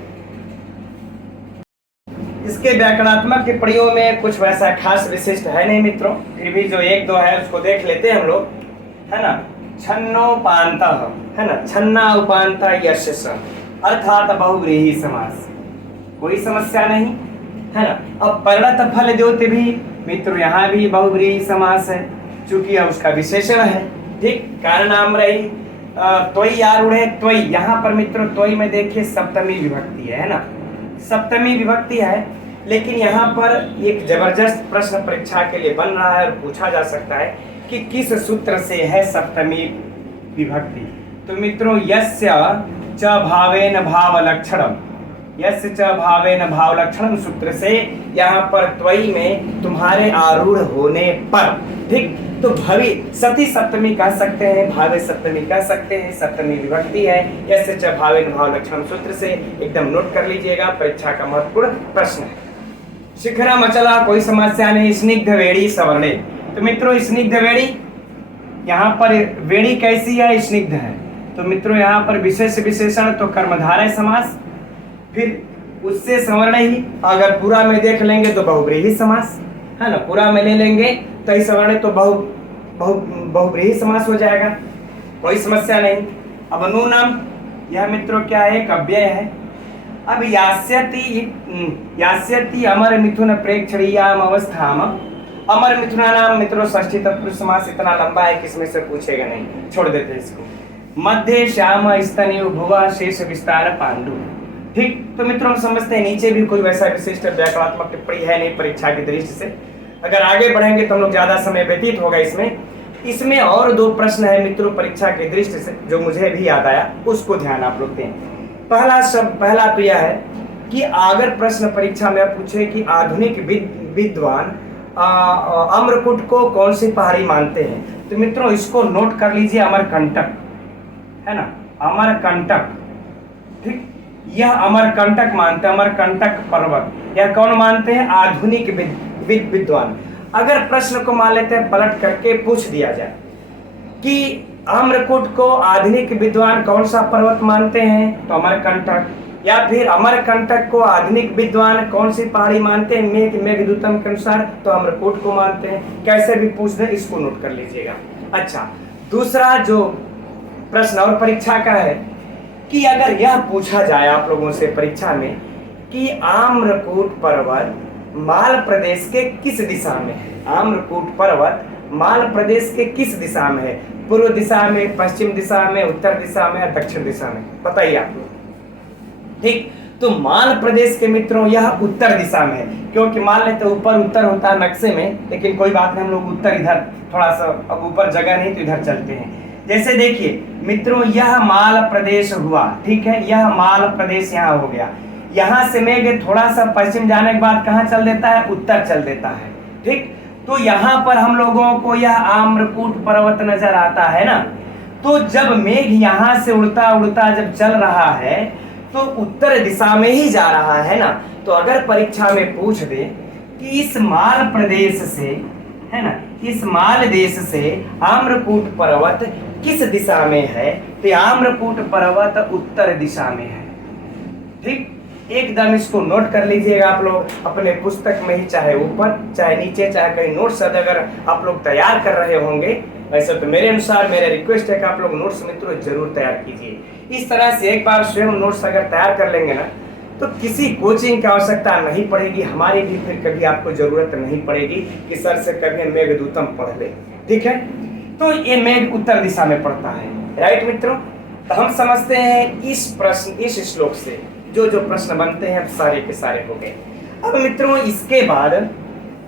इसके व्याकरणात्मक टिप्पणियों में कुछ वैसा खास विशिष्ट है नहीं मित्रों, फिर भी जो एक दो है उसको देख लेते हैं हम लोग, है ना। छन्नोपांतः, है ना, छन्ना उपांतः यस्य स, अर्थात बहुव्रीहि समास, कोई समस्या नहीं, है ना। अब परिणत फल द्योति भी मित्रों यहाँ भी बहुव्रीहि समास है, चूंकि अब उसका विशेषण है। ठीक, कारणाम्रयी त्वयि आरूढ़े, त्वयि यहाँ पर मित्रों त्वयि में देखिए सप्तमी विभक्ति है ना, सप्तमी विभक्ति है। लेकिन यहाँ पर एक जबरदस्त प्रश्न परीक्षा के लिए बन रहा है और पूछा जा सकता है कि किस सूत्र से है सप्तमी विभक्ति। तो मित्रों यस्य च भावेन भाव लक्षणम, यस्य च भावेन भाव लक्षणम सूत्र से यहाँ पर त्वयि में तुम्हारे आरूढ़ होने पर, ठीक, तो भवि सती सप्तमी कह सकते हैं, भावे सप्तमी कह सकते हैं, सप्तमी विभक्ति है। यस्य च भावेन भाव लक्षणम सूत्र से एकदम नोट कर लीजिएगा, परीक्षा का महत्वपूर्ण प्रश्न है। शिखरम अचला, कोई समस्या नहीं, स्निग्धवेणी सवर्णे। तो मित्रों स्निग्धवेणी, यहाँ पर वेणी कैसी है, स्निग्ध है, तो मित्रों यहाँ पर विशेष विशेषण तो कर्मधारय समास, फिर उससे सवर्ण ही, अगर पूरा में देख लेंगे तो बहुव्रीहि समास, है ना, पूरा में ले लेंगे तो ही सवर्ण तो बहुव्रीहि समास हो जाएगा, कोई समस्या नहीं। अब नूनम, यह मित्रों क्या है, एक अव्यय है। अब यास्यति अमर मिथुन प्रेक्षणीयाम अवस्थाम, अमर मिथुना नाम मित्रों षष्ठी तत्पुरुष समास इतना लंबा है कि इसमें से पूछेगा नहीं, छोड़ देते इसको। मध्य श्याम स्तनयु भुवा शेष विस्तार पांडु। ठीक, तो मित्रों हम समझते हैं नीचे भी कोई वैसा विशिष्ट व्याकरणात्मक टिप्पणी है नहीं परीक्षा की दृष्टि से। अगर आगे बढ़ेंगे तो हम लोग ज्यादा समय व्यतीत होगा इसमें और दो प्रश्न है मित्रों परीक्षा की दृष्टि से जो मुझे भी याद आया, उसको ध्यान आप लोग दें। पहला तो यह है कि अगर प्रश्न परीक्षा में पूछे कि आधुनिक विद्वान अम्रकुट को कौन सी पहाड़ी मानते हैं, तो मित्रों इसको नोट कर लीजिए, अमरकंटक, है ना, अमरकंटक। ठीक, यह अमरकंटक मानते हैं, अमरकंटक पर्वत, यह कौन मानते हैं, आधुनिक विद्वान। अगर प्रश्न को मान लेते हैं पलट करके पूछ दिया जाए कि अम्रकुट को आधुनिक विद्वान कौन सा पर्वत मानते हैं, तो अमरकंटक, या फिर अमरकंटक को आधुनिक विद्वान कौन सी पहाड़ी मानते हैं मेघदूतम के अनुसार, तो अमरकोट को मानते हैं। कैसे भी पूछ दे इसको नोट कर लीजिएगा। अच्छा, दूसरा जो प्रश्न और परीक्षा का है कि अगर यह पूछा जाए आप लोगों से परीक्षा में कि आम्रकूट पर्वत माल प्रदेश के किस दिशा में है, आम्रकूट पर्वत माल प्रदेश के किस दिशा में है, पूर्व दिशा में, पश्चिम दिशा में, उत्तर दिशा में या दक्षिण दिशा में, बताइए आप लोग। ठीक, तो माल प्रदेश के मित्रों यह उत्तर दिशा में है, क्योंकि मान लेते ऊपर उत्तर होता है नक्शे में, लेकिन कोई बात नहीं, हम लोग उत्तर इधर थोड़ा सा, अब ऊपर जगह नहीं तो इधर चलते हैं। जैसे देखिए मित्रों यह माल प्रदेश हुआ, ठीक है, यह माल प्रदेश यहाँ हो गया, यहाँ से मेघ थोड़ा सा पश्चिम जाने के बाद कहाँ चल देता है, उत्तर चल देता है। ठीक, तो यहाँ पर हम लोगों को यह आम्रकूट पर्वत नजर आता है ना, तो जब मेघ यहाँ से उड़ता उड़ता जब चल रहा है तो उत्तर दिशा में ही जा रहा है ना। तो अगर परीक्षा में पूछ दे कि इस माल प्रदेश से, है ना, इस माल देश से आम्रकूट पर्वत किस दिशा में है, तो आम्रकूट पर्वत उत्तर दिशा में है। ठीक, एकदम इसको नोट कर लीजिएगा आप लोग अपने पुस्तक में ही, चाहे ऊपर चाहे नीचे चाहे कहीं नोट्स अगर आप लोग तैयार कर रहे होंगे, वैसे तो मेरे अनुसार मेरा रिक्वेस्ट है कि आप लोग नोट्स मित्रों जरूर तैयार कीजिए। इस तरह से एक बार स्वयं नोट्स अगर तैयार कर लेंगे ना तो किसी कोचिंग की आवश्यकता नहीं पड़ेगी, हमारी भी फिर कभी आपको जरूरत नहीं पड़ेगी कि सर से कभी मेघदूतम पढ़ ले। ठीक है, तो ये मेघ उत्तर दिशा में पड़ता है, राइट मित्रों। तो हम समझते हैं इस श्लोक से जो जो प्रश्न बनते हैं सारे के सारे हो गए। अब मित्रों इसके बाद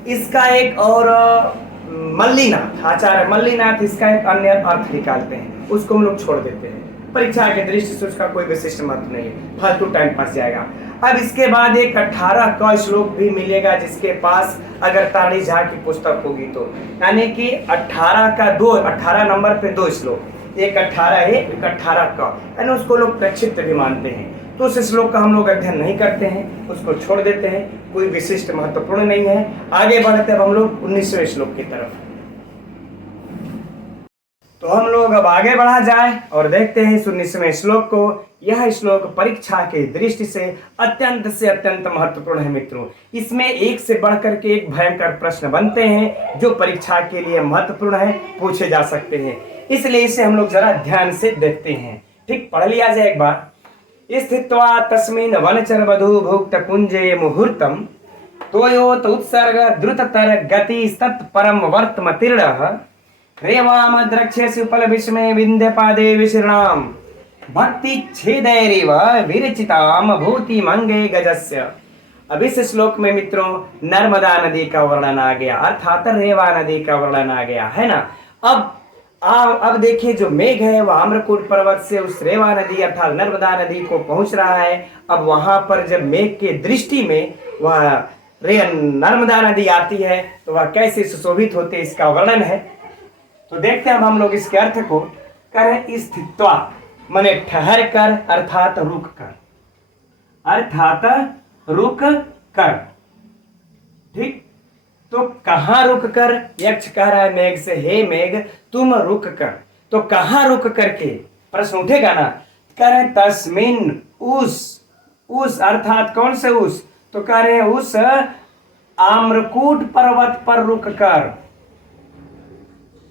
इसका एक और मल्लीनाथ, आचार्य मल्लीनाथ इसका एक अन्य अर्थ निकालते हैं, उसको हम लोग छोड़ देते हैं। परीक्षा की दृष्टि से उसका कोई विशिष्ट महत्व नहीं है, फालतू टाइम पास जाएगा। अब इसके बाद एक 18 का श्लोक भी मिलेगा जिसके पास अगर ताड़ी झा की पुस्तक होगी तो, यानी कि 18 नंबर पे 2 श्लोक, एक 18 है एक 18 का, यानी उसको लोग प्रक्षिप्त भी मानते हैं। तो उस श्लोक का हम लोग अध्ययन नहीं करते हैं, उसको छोड़ देते हैं, कोई विशिष्ट महत्वपूर्ण नहीं है। आगे बढ़ते हैं हम लोग 19वें श्लोक की तरफ। तो हम लोग अब आगे बढ़ा जाए और देखते हैं इस 19वें श्लोक को। यह श्लोक परीक्षा की दृष्टि से अत्यंत महत्वपूर्ण है मित्रों। इसमें एक से बढ़कर के एक भयंकर प्रश्न बनते हैं जो परीक्षा के लिए महत्वपूर्ण है, पूछे जा सकते हैं, इसलिए इसे हम लोग जरा ध्यान से देखते हैं। ठीक, पढ़ लिया जाए एक बार। स्थित्वा तस्मिन् वनचर वधू भुक्त कुंजे मुहूर्तम तोयोत उत्सर्ग द्रुततर गति तत्परम वर्तमतीर्णः रेवाम द्रक्ष्यसि उपल विस्मय विंध्य पादे विशीर्णाम भक्ति छेदैरिव विरचिताम भूति मंगे गजस्य। अब इस श्लोक में मित्रों नर्मदा नदी का वर्णन आ गया, अर्थात रेवा नदी का वर्णन आ गया है ना। अब देखिए जो मेघ है वह आम्रकूट पर्वत से उस रेवा नदी अर्थात नर्मदा नदी को पहुंच रहा है। अब वहां पर जब मेघ के दृष्टि में वह नर्मदा नदी आती है तो वह कैसे सुशोभित होते इसका वर्णन है। तो देखते हैं अब हम लोग इसके अर्थ को। करें स्थित्वा माने ठहर कर अर्थात रुक कर, अर्थात रुक कर। ठीक, तो कहां रुक कर? यक्ष कह रहा है मेघ से, हे मेघ तुम रुक कर। तो कहां रुक करके प्रश्न उठेगा ना। कह रहे तस्मिन उस अर्थात कौन से उस? तो कह रहे हैं उस आम्रकूट पर्वत पर रुक कर,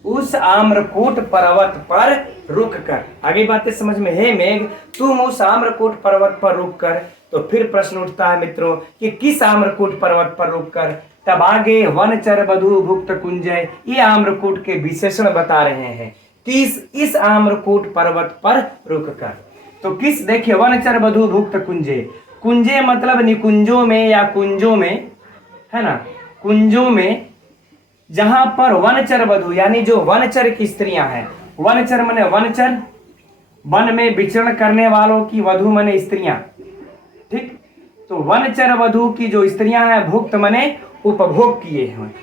उस आम्रकूट पर्वत पर रुक कर। आगे बातें समझ में। हे मेघ तुम उस आम्रकूट पर्वत पर रुक कर। तो फिर प्रश्न उठता है मित्रों कि किस आम्रकूट पर्वत पर रुक कर? तब आगे वनचर वधू भुक्त कुंजय, ये आम्रकूट के विशेषण बता रहे हैं कि इस आम्रकूट पर्वत पर रुक कर। तो किस, देखिए वनचर वधू भुक्त कुंजय, कुंजे मतलब निकुंजों में या कुंजों में है ना, कुंजों में जहां पर वनचर वधू यानी जो वनचर की स्त्रियां हैं, वनचर माने वनचर, वन में विचरण करने वालों की, वधू माने स्त्रियां। ठीक, तो वनचर वधू की जो स्त्रियां हैं, भुक्त माने उपभोग किए हैं,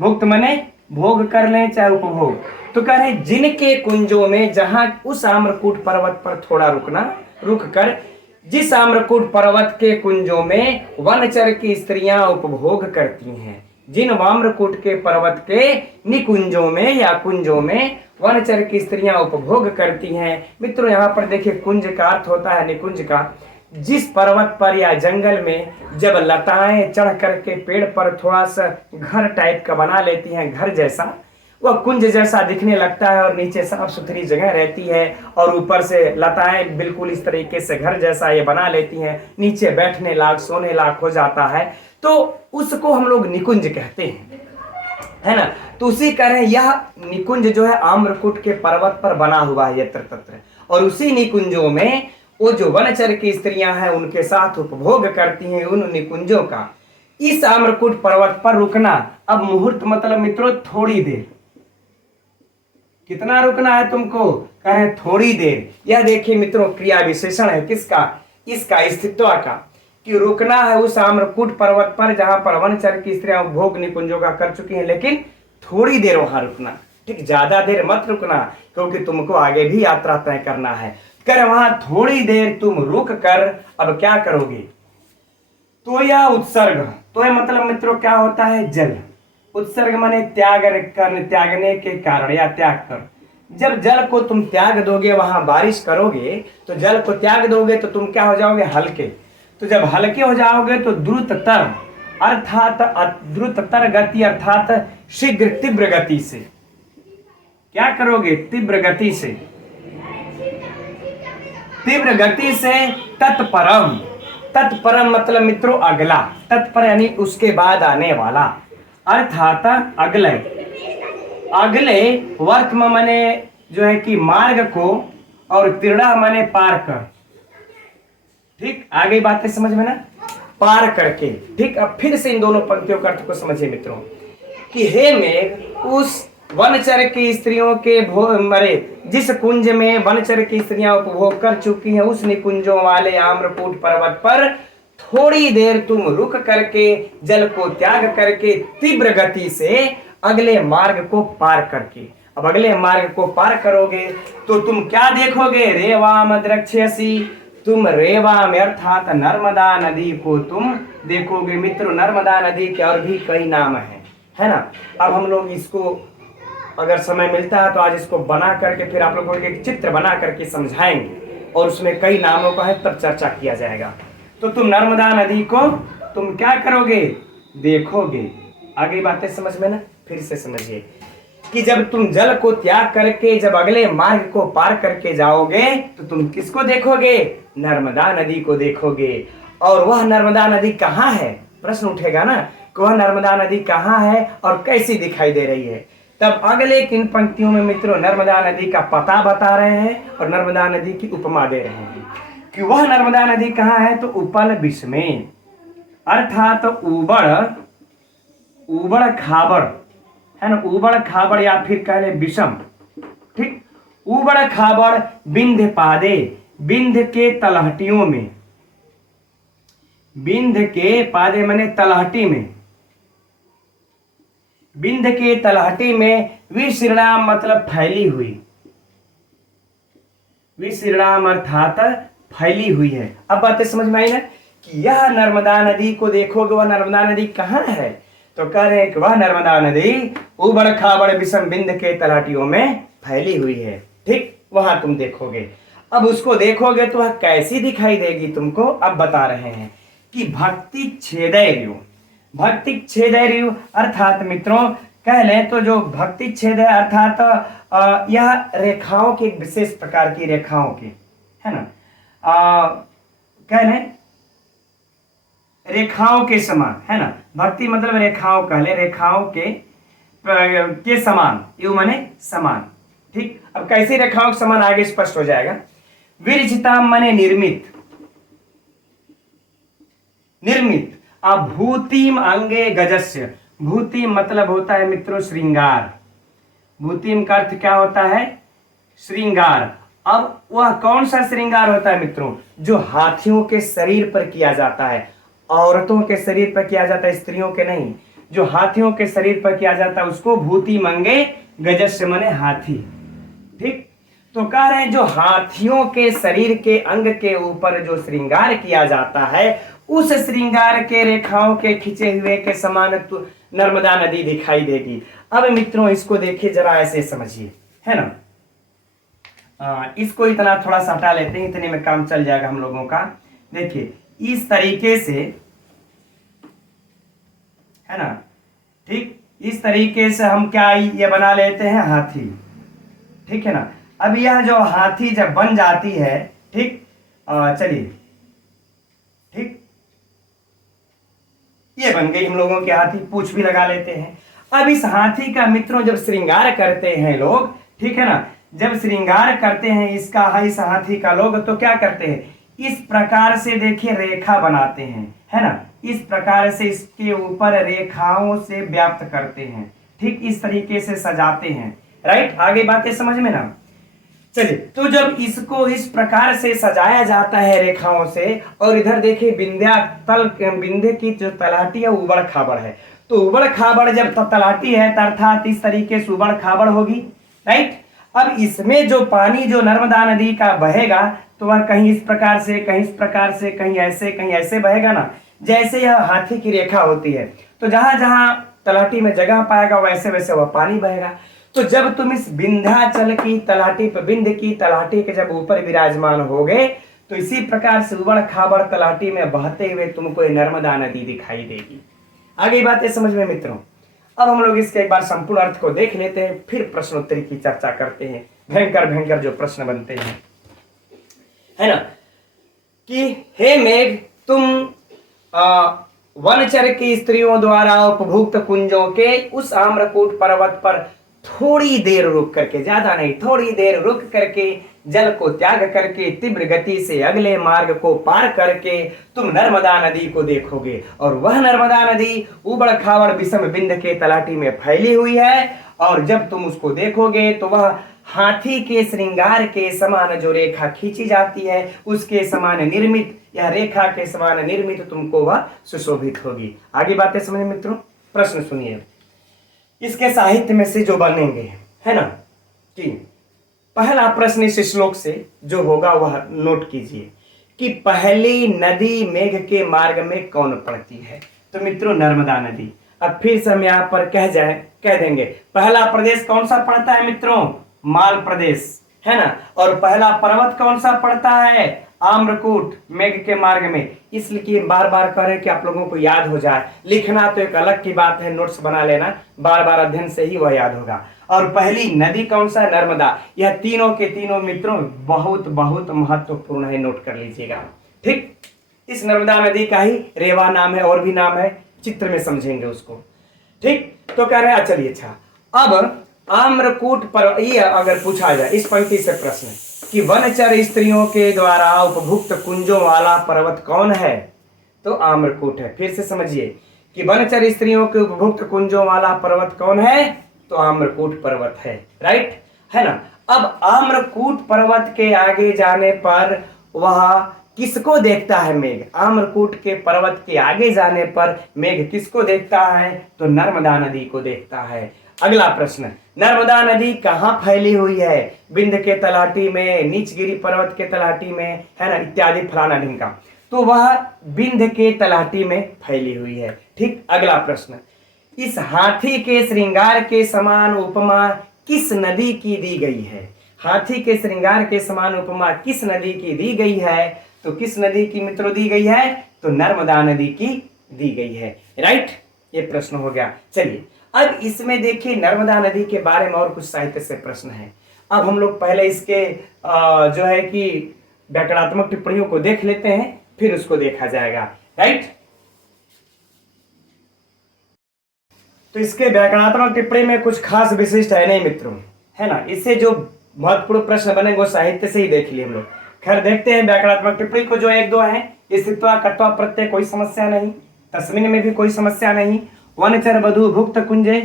भुक्त माने भोग कर लें चाहे उपभोग। तो कह रहे जिनके कुंजों में, जहां उस आम्रकूट पर्वत पर थोड़ा रुक कर, जिस आम्रकूट पर्वत के कुंजों में वनचर की स्त्रियां उपभोग करती हैं, जिन आम्रकूट के पर्वत के निकुंजों में या कुंजों में वनचर की स्त्रियां उपभोग करती हैं। मित्रों यहाँ पर देखिए कुंज का अर्थ होता है निकुंज का, जिस पर्वत पर या जंगल में जब लताएं चढ़ करके पेड़ पर थोड़ा सा घर टाइप का बना लेती हैं, घर जैसा, वह कुंज जैसा दिखने लगता है और नीचे साफ सुथरी जगह रहती है और ऊपर से लताएं बिल्कुल इस तरीके से घर जैसा ये बना लेती हैं, नीचे बैठने लायक सोने लायक हो जाता है, तो उसको हम लोग निकुंज कहते हैं, है ना। तो उसी कह रहे हैं यह निकुंज जो है आम्रकूट के पर्वत पर बना हुआ है यत्र तत्र, और उसी निकुंजों में वो जो वनचर की स्त्रियां हैं उनके साथ उपभोग करती हैं उन निकुंजों का। इस आम्रकूट पर्वत पर रुकना। अब मुहूर्त मतलब मित्रों थोड़ी देर, कितना रुकना है तुमको? कहे थोड़ी देर। यह देखिए मित्रों क्रिया विशेषण है किसका? इसका, स्थित्व का, कि रुकना है उस आम्रकूट पर्वत पर जहां पर वनचर की स्त्रियां भोग निकुंजों का कर चुकी हैं, लेकिन थोड़ी देर वहां रुकना। ठीक, ज्यादा देर मत रुकना क्योंकि तुमको आगे भी यात्रा तय करना है। कर वहां थोड़ी देर तुम रुक कर अब क्या करोगे? तो यह उत्सर्ग, तो यह मतलब मित्रों क्या होता है? जल। उत्सर्ग माने त्यागने के कारण या त्याग कर। जब जल को तुम त्याग दोगे, वहां बारिश करोगे तो जल को त्याग दोगे तो तुम क्या हो जाओगे? हल्के। तो जब हल्के हो जाओगे तो द्रुततर अर्थात द्रुततर गति अर्थात शीघ्र तीव्र गति से क्या करोगे? तीव्र गति से, तीव्र गति से तत्परम। तत्परम मतलब मित्रों अगला, तत्पर यानी उसके बाद आने वाला, अर्थात अगले। अगले वर्तमान माने जो है कि मार्ग को और तीर्णा माने पार कर। ठीक, आगे बातें समझ में ना, पार करके। ठीक, अब फिर से इन दोनों पंक्तियों का अर्थ को समझिए मित्रों कि हे मेघ उस वनचर की स्त्रियों के मरे जिस कुंज में वनचर की स्त्रियां उपभोग कर चुकी हैं, उस निकुंजों वाले आम्रकूट पर्वत पर थोड़ी देर तुम रुक करके जल को त्याग करके तीव्र गति से अगले मार्ग को पार करके, अब अगले मार्ग को पार करोगे तो तुम क्या देखोगे, रेवाम द्रक्ष्यसि, तुम रेवा में अर्थात नर्मदा नदी को तुम देखोगे। मित्रों, नर्मदा नदी के और भी कई नाम है ना। अब हम लोग इसको अगर समय मिलता है तो आज इसको बना करके फिर आप लोगों को एक चित्र बना करके समझाएंगे और उसमें कई नामों का है, तब चर्चा किया जाएगा। तो तुम नर्मदा नदी को तुम क्या करोगे, देखोगे। आगे बातें समझ में ना, फिर से समझिए कि जब तुम जल को त्याग करके जब अगले मार्ग को पार करके जाओगे तो तुम किसको देखोगे, नर्मदा नदी को देखोगे। और वह नर्मदा नदी कहाँ है, प्रश्न उठेगा ना कि वह नर्मदा नदी कहाँ है और कैसी दिखाई दे रही है। तब अगले किन पंक्तियों में मित्रों नर्मदा नदी का पता बता रहे हैं और नर्मदा नदी की उपमा दे रहे हैं कि वह नर्मदा नदी कहाँ है, तो उपल विषमें अर्थात उबड़ खाबड़ है ना, उबड़ खाबड़ या फिर कह ले विषम। ठीक, उबड़ खाबड़ बिंध्य पादे, बिंध्य के तलहटियों में, बिंध्य के पादे माने तलहटी में, बिंध्य के तलहटी में विशीर्णाम मतलब फैली हुई, विशीर्णाम अर्थात फैली हुई है। अब बातें समझ में आई ना कि यह नर्मदा नदी को देखोगे, वह नर्मदा नदी कहाँ है, तो कह रहे हैं कि वह नर्मदा नदी उबड़ खाबड़ विषम बिंद के तलहटियों में फैली हुई है। ठीक, वहां तुम देखोगे। अब उसको देखोगे तो वह कैसी दिखाई देगी तुमको, अब बता रहे हैं कि भक्ति छेदैर्यु, भक्ति छेदैर्यु अर्थात मित्रों कह लें तो जो भक्ति छेद है अर्थात यह रेखाओं की, एक विशेष प्रकार की रेखाओं की, है ना, कह लें रेखाओं के समान, है ना। भक्ति मतलब रेखाओं कह ले, रेखाओं के समान, यू माने समान। ठीक, अब कैसी रेखाओं के समान आगे स्पष्ट हो जाएगा। विरचिता माने निर्मित, निर्मित। अब भूतिम अंगे गजस्य, भूतिम मतलब होता है मित्रों श्रृंगार, भूतिम का अर्थ क्या होता है, श्रृंगार। अब वह कौन सा श्रृंगार होता है मित्रों, जो हाथियों के शरीर पर किया जाता है, औरतों के शरीर पर किया जाता है, स्त्रियों के नहीं, जो हाथियों के शरीर पर किया जाता है उसको भूति मंगे गजस्य माने हाथी। ठीक, तो कह रहे हैं जो हाथियों के शरीर के अंग के ऊपर जो श्रृंगार किया जाता है उस श्रृंगार के रेखाओं के खिंचे हुए के समान तो नर्मदा नदी दिखाई देगी। अब मित्रों इसको देखिए जरा, ऐसे समझिए, है ना। इसको इतना थोड़ा सा हटा लेते हैं, इतने में काम चल जाएगा हम लोगों का। देखिए इस तरीके से, है ना, ठीक, इस तरीके से हम क्या ये बना लेते हैं हाथी। ठीक है ना। अब यह जो हाथी जब बन जाती है, ठीक, चलिए, ठीक, ये बन गई हम लोगों के हाथी, पूंछ भी लगा लेते हैं। अब इस हाथी का मित्रों जब श्रृंगार करते हैं लोग, ठीक है ना, जब श्रृंगार करते हैं इसका, इस हाथी का लोग तो क्या करते हैं, इस प्रकार से देखिए रेखा बनाते हैं, है ना, इस प्रकार से इसके ऊपर रेखाओं से व्याप्त करते हैं। ठीक, इस तरीके से सजाते हैं। राइट, आगे बातें समझ में ना। चलिए, तो जब इसको इस प्रकार से सजाया जाता है रेखाओं से, और इधर देखिए बिंदे की जो तलहटी है उबड़ खाबड़ है, तो उबड़ खाबड़ जब तलहटी है अर्थात इस तरीके से उबड़ खाबड़ होगी। राइट, अब इसमें जो पानी जो नर्मदा नदी का बहेगा तो वह कहीं इस प्रकार से, कहीं इस प्रकार से, कहीं ऐसे बहेगा ना, जैसे यह हाथी की रेखा होती है। तो जहां जहां तलहटी में जगह पाएगा वैसे वैसे वह पानी बहेगा। तो जब तुम इस विंध्याचल की तलहटी पर, विंध्य की तलहटी के जब ऊपर विराजमान होगे तो इसी प्रकार से उबड़ खाबड़ तलहटी में बहते हुए तुमको नर्मदा नदी दिखाई देगी। आगे बातें समझ में मित्रों। अब हम लोग इसके एक बार संपूर्ण अर्थ को देख लेते हैं, फिर प्रश्नोत्तरी की चर्चा करते हैं। भयंकर भयंकर जो प्रश्न बनते हैं, है ना, कि हे मेघ तुम वनचर की स्त्रियों द्वारा उपभुक्त कुंजों के उस आम्रकूट पर्वत पर थोड़ी देर रुक करके, ज्यादा नहीं, थोड़ी देर रुक करके जल को त्याग करके तीव्र गति से अगले मार्ग को पार करके तुम नर्मदा नदी को देखोगे। और वह नर्मदा नदी उबड़ खाबड़ विषम बिंद के तलाटी में फैली हुई है। और जब तुम उसको देखोगे तो वह हाथी के श्रृंगार के समान जो रेखा खींची जाती है उसके समान निर्मित, यह रेखा के समान निर्मित तुमको वह सुशोभित होगी। आगे बातें समझे मित्रों। प्रश्न सुनिए इसके साहित्य में से जो बनेंगे, है ना, कि पहला प्रश्न इस श्लोक से जो होगा वह नोट कीजिए कि पहली नदी मेघ के मार्ग में कौन पड़ती है। तो मित्रों नर्मदा नदी। अब फिर से हम यहाँ पर कह देंगे पहला प्रदेश कौन सा पड़ता है मित्रों, माल प्रदेश, है ना। और पहला पर्वत कौन सा पड़ता है, आम्रकूट, मेघ के मार्ग में। इसलिए बार बार कह रहे हैं कि आप लोगों को याद हो जाए। लिखना तो एक अलग की बात है, नोट्स बना लेना, बार बार अध्ययन से ही वह याद होगा। और पहली नदी कौन सा, नर्मदा। यह तीनों के तीनों मित्रों बहुत बहुत महत्वपूर्ण है, नोट कर लीजिएगा। ठीक, इस नर्मदा नदी का ही रेवा नाम है, और भी नाम है, चित्र में समझेंगे उसको। ठीक, तो कह रहे हैं चलिए अच्छा। अब आम्रकूट पर ये अगर पूछा जाए इस पंक्ति से प्रश्न कि वनचर स्त्रियों के द्वारा उपभुक्त कुंजों वाला पर्वत कौन है, तो आम्रकूट है। फिर से समझिए कि वनचर स्त्रियों के उपभुक्त कुंजों वाला पर्वत कौन है, तो आम्रकूट पर्वत है। राइट, है ना। अब आम्रकूट पर्वत के आगे जाने पर वह किसको देखता है, मेघ। आम्रकूट के पर्वत के आगे जाने पर मेघ किसको देखता है, तो नर्मदा नदी को देखता है। अगला प्रश्न, नर्मदा नदी कहाँ फैली हुई है, विंध्य के तलहटी में, नीचगिरी पर्वत के तलहटी में, है ना, इत्यादि फलाना ढिमका। तो वह विंध्य के तलहटी में फैली हुई है। ठीक, अगला प्रश्न, इस हाथी के श्रृंगार के समान उपमा किस नदी की दी गई है। हाथी के श्रृंगार के समान उपमा किस नदी की दी गई है, तो किस नदी की मित्रों दी गई है, तो नर्मदा नदी की दी गई है। राइट, ये प्रश्न हो गया। चलिए अब इसमें देखिए नर्मदा नदी के बारे में और कुछ साहित्य से प्रश्न है। अब हम लोग पहले इसके जो है कि व्याकरणात्मक टिप्पणियों को देख लेते हैं, फिर उसको देखा जाएगा। राइट, तो इसके व्याकरणात्मक टिप्पणी में कुछ खास विशिष्ट है नहीं मित्रों, है ना। इससे जो महत्वपूर्ण प्रश्न बनेंगे वो साहित्य से ही देख लिए हम लोग। खैर देखते हैं व्याकरणात्मक टिप्पणी को, जो एक दो है। स्थित्वा कर्तव्य प्रत्यय कोई समस्या नहीं, तस्मिन में भी कोई समस्या नहीं, वनचर वधु भुक्त कुंजे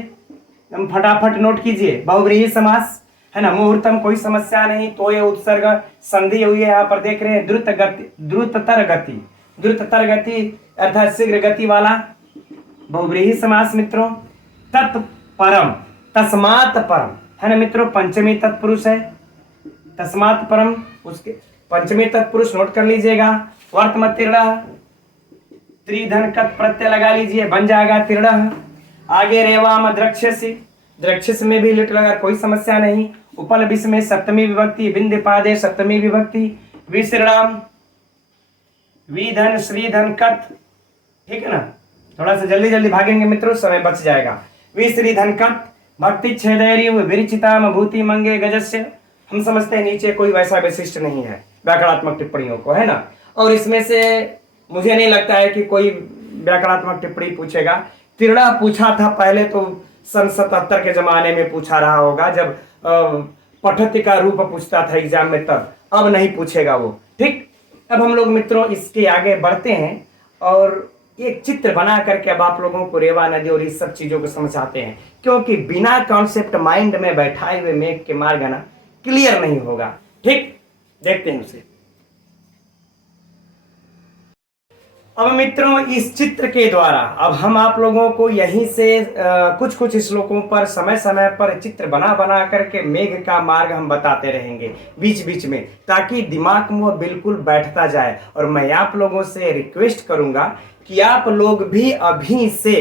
फटाफट नोट कीजिए, बहुव्रीहि समास, है ना, मुहूर्तम कोई समस्या नहीं, तो ये उत्सर्ग संधि हुई है, यहाँ पर देख रहे हैं द्रुत गति, द्रुततर गति अर्थात शीघ्र गति वाला बहुव्रीहि समास मित्रों। तत्परम, तस्मात् परम, है ना मित्रों, पंचमी तत्पुरुष है, तस्मात् परम, उसके पंचमी तत्पुरुष नोट कर लीजिएगा। वर्तमान तीर्ण, त्रिधन कत प्रत्यय लगा लीजिए, बन जाएगा तीर्ण। आगे रेवाम द्रक्षसी, द्रक्षस में भी लिट लगा, कोई समस्या नहीं। उपल विष में सप्तमी विभक्ति, बिंद पादे सप्तमी विभक्ति, विश्रीणाम, विधन श्रीधन कत। ठीक है ना, थोड़ा सा जल्दी जल्दी भागेंगे मित्रों, समय बच जाएगा। विश्रीधन कत, भक्ति छेदैरी विरिचिताम भूति मंगे गजस्य। हम समझते हैं नीचे कोई वैसा विशिष्ट नहीं है व्याकरणात्मक टिप्पणियों को, है ना। और इसमें से मुझे नहीं लगता है कि कोई व्याकरणात्मक टिप्पणी पूछेगा। तिरड़ा पूछा था पहले तो सन 77 के जमाने में पूछा रहा होगा, जब पठत्य का रूप पूछता था एग्जाम में, तब। अब नहीं पूछेगा वो। ठीक, अब हम लोग मित्रों इसके आगे बढ़ते हैं और एक चित्र बना करके अब आप लोगों को रेवा नदी और इस सब चीजों को समझाते हैं, क्योंकि बिना कॉन्सेप्ट माइंड में बैठाए हुए मेघ के मार्ग ना क्लियर नहीं होगा। ठीक, देखते हैं उसे। अब मित्रों इस चित्र के द्वारा अब हम आप लोगों को यहीं से कुछ कुछ श्लोकों पर समय समय पर चित्र बना बना करके मेघ का मार्ग हम बताते रहेंगे बीच बीच में, ताकि दिमाग में वो बिल्कुल बैठता जाए। और मैं आप लोगों से रिक्वेस्ट करूंगा कि आप लोग भी अभी से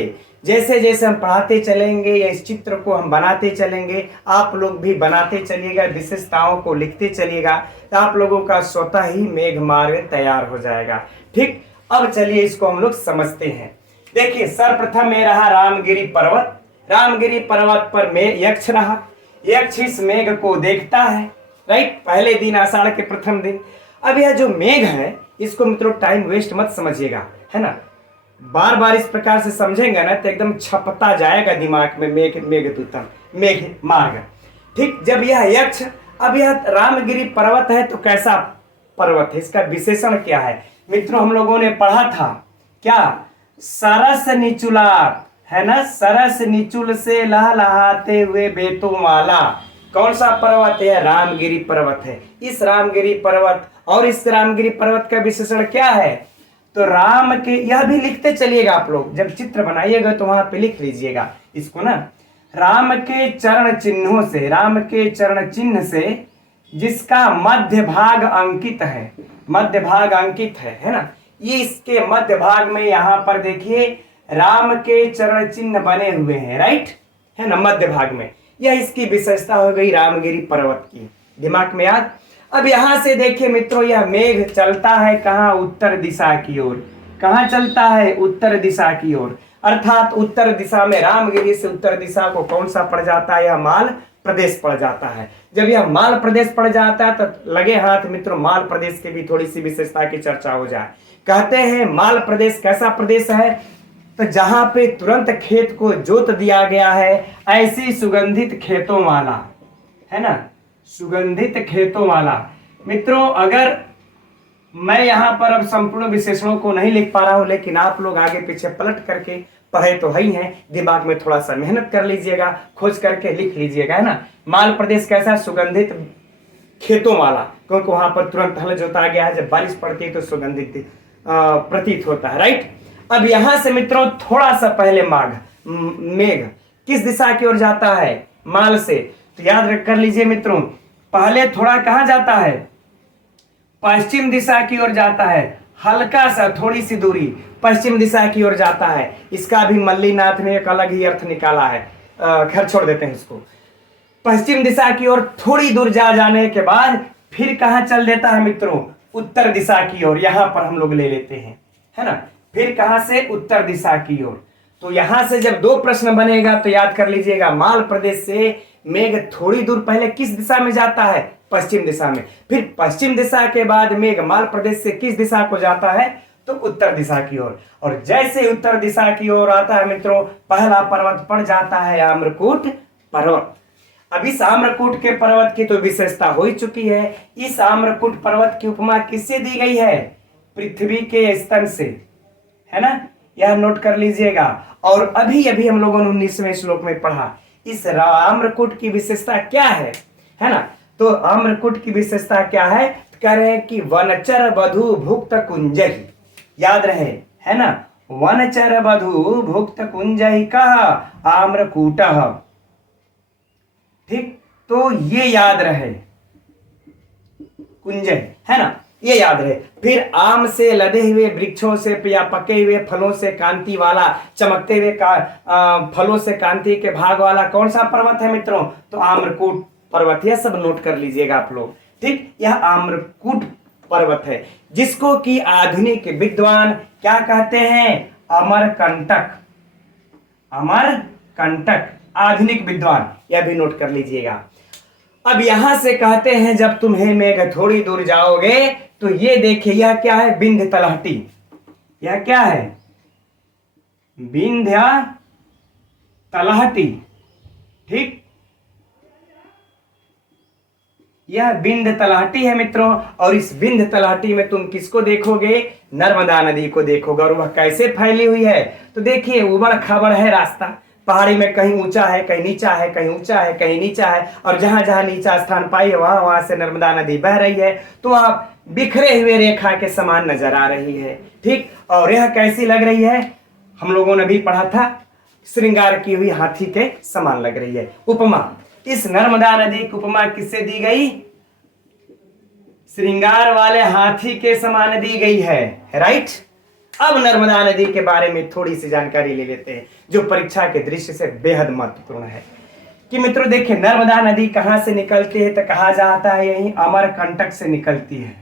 जैसे जैसे हम पढ़ाते चलेंगे या इस चित्र को हम बनाते चलेंगे, आप लोग भी बनाते चलिएगा, विशेषताओं को लिखते चलिएगा, तो आप लोगों का स्वतः ही मेघ मार्ग तैयार हो जाएगा। ठीक, अब चलिए इसको हम लोग समझते हैं। देखिए सर्वप्रथम में रहा रामगिरी पर्वत। रामगिरी पर्वत पर में यक्ष रहा, यक्ष इस मेघ को देखता है। राइट, पहले दिन आषाढ़ के प्रथम दिन। अब यह जो मेघ है इसको मित्रों टाइम वेस्ट मत समझिएगा, है ना। बार बार इस प्रकार से समझेंगे ना तो एकदम छपता जाएगा दिमाग में मेघ मेघदूतम। मेघ मार्ग। ठीक, जब यह यक्ष, अब यह रामगिरी पर्वत है तो कैसा पर्वत है, इसका विशेषण क्या है मित्रों? हम लोगों ने पढ़ा था क्या, सरस निचुला, है ना, सरस निचुल से लहलहाते हुए बेतों वाला। कौन सा पर्वत है? रामगिरी पर्वत है। इस रामगिरी पर्वत, और इस रामगिरी पर्वत का विशेषण क्या है? तो राम के, यह भी लिखते चलिएगा आप लोग, जब चित्र बनाइएगा तो वहां पे लिख लीजिएगा इसको ना, राम के चरण चिन्हों से, राम के चरण चिन्ह से जिसका मध्य भाग अंकित है, मध्य भाग अंकित है ना, ये इसके मध्य भाग में यहाँ पर देखिए राम के चरण चिन्ह बने हुए हैं, राइट, है ना, मध्य भाग में। यह इसकी विशेषता हो गई रामगिरी पर्वत की, दिमाग में याद। अब यहां से देखिए मित्रों, यह मेघ चलता है कहाँ? उत्तर दिशा की ओर। कहाँ चलता है? उत्तर दिशा की ओर, अर्थात उत्तर दिशा में, रामगिरी से उत्तर दिशा को कौन सा पड़ जाता है? यह माल प्रदेश पड़ जाता है। जब यह माल प्रदेश पड़ जाता है तो लगे हाथ मित्रों माल प्रदेश की भी थोड़ी सी विशेषता की चर्चा हो जाए। कहते हैं माल प्रदेश कैसा प्रदेश है? तो जहां पे तुरंत खेत को जोत दिया गया है, ऐसी सुगंधित खेतों वाला, है ना, सुगंधित खेतों वाला। मित्रों अगर मैं यहां पर अब संपूर्ण विशेषणों को नहीं लिख पा रहा हूं, लेकिन आप लोग आगे पीछे पलट करके पढ़े तो है ही हैं, दिमाग में थोड़ा सा मेहनत कर लीजिएगा, खोज करके लिख लीजिएगा, है ना। माल प्रदेश कैसा? सुगंधित खेतों वाला, क्योंकि वहां पर तुरंत हल जोता गया है, जब बारिश पड़ती है तो सुगंधित प्रतीत होता है, राइट। अब यहां से मित्रों थोड़ा सा पहले मेघ किस दिशा की ओर जाता है? माल से। तो याद कर लीजिए मित्रों, पहले थोड़ा कहां जाता है? पश्चिम दिशा की ओर जाता है, हल्का सा, थोड़ी सी दूरी पश्चिम दिशा की ओर जाता है। इसका भी मल्लीनाथ ने एक अलग ही अर्थ निकाला है, खैर छोड़ देते हैं इसको। पश्चिम दिशा की ओर थोड़ी दूर जाने के बाद फिर कहां चल देता है मित्रों? उत्तर दिशा की ओर। यहां पर हम लोग ले लेते हैं, है ना, फिर कहां से? उत्तर दिशा की ओर। तो यहां से जब दो प्रश्न बनेगा तो याद कर लीजिएगा, माल प्रदेश से मेघ थोड़ी दूर पहले किस दिशा में जाता है? पश्चिम दिशा में। फिर पश्चिम दिशा के बाद मेघ माल प्रदेश से किस दिशा को जाता है? तो उत्तर दिशा की ओर। और जैसे उत्तर दिशा की ओर आता है मित्रों, पहला पर्वत पड़ जाता है आम्रकूट पर्वत। अब इस आम्रकूट के पर्वत की तो विशेषता हो ही चुकी है। इस आम्रकूट पर्वत की उपमा किससे दी गई है? पृथ्वी के स्तन से, है ना, यह नोट कर लीजिएगा। और अभी अभी हम लोगों ने 19वें श्लोक में पढ़ा, इस आम्रकूट की विशेषता क्या है ना। तो आम्रकूट की विशेषता क्या है? कह रहे हैं कि वनचर वधु भुक्त कुंजहि, याद रहे, है ना, वनचर वधु भुक्त कुंजहि कहा आम्रकूटः। ठीक, तो ये याद रहे, कुंजहि, है ना, ये याद रहे। फिर आम से लदे हुए वृक्षों से या पके हुए फलों से कांति वाला, चमकते हुए फलों से कांति के भाग वाला कौन सा पर्वत है मित्रों? तो आम्रकूट पर्वत। यह सब नोट कर लीजिएगा आप लोग, ठीक। यह आम्रकूट पर्वत है, जिसको कि आधुनिक विद्वान क्या कहते हैं? अमरकंटक, अमरकंटक, आधुनिक विद्वान, यह भी नोट कर लीजिएगा। अब यहां से कहते हैं जब तुम्हें मेघ थोड़ी दूर जाओगे तो ये देखिए, यह क्या है? विंध्य तलहटी। यह क्या है? विंध्य तलहटी, ठीक, यह विंध्य तलहटी है मित्रों। और इस विंध्य तलहटी में तुम किसको देखोगे? नर्मदा नदी को देखोगे। और वह कैसे फैली हुई है? तो देखिए उबड़ खाबड़ है रास्ता, पहाड़ी में कहीं ऊंचा है, कहीं नीचा है, कहीं ऊंचा है, कहीं नीचा है। और जहां जहां नीचा स्थान पाई है वहां से नर्मदा नदी बह रही है, तो आप बिखरे हुए रेखा के समान नजर आ रही है, ठीक। और यह कैसी लग रही है? हम लोगों ने भी पढ़ा था, श्रृंगार की हुई हाथी के समान लग रही है। उपमा, इस नर्मदा नदी की उपमा किससे दी गई? श्रृंगार वाले हाथी के समान दी गई है, राइट। अब नर्मदा नदी के बारे में थोड़ी सी जानकारी ले लेते हैं, जो परीक्षा के दृष्टि से बेहद महत्वपूर्ण है। कि मित्रों देखिए, नर्मदा नदी कहां से निकलती है? तो कहा जाता है यही अमरकंटक से निकलती है।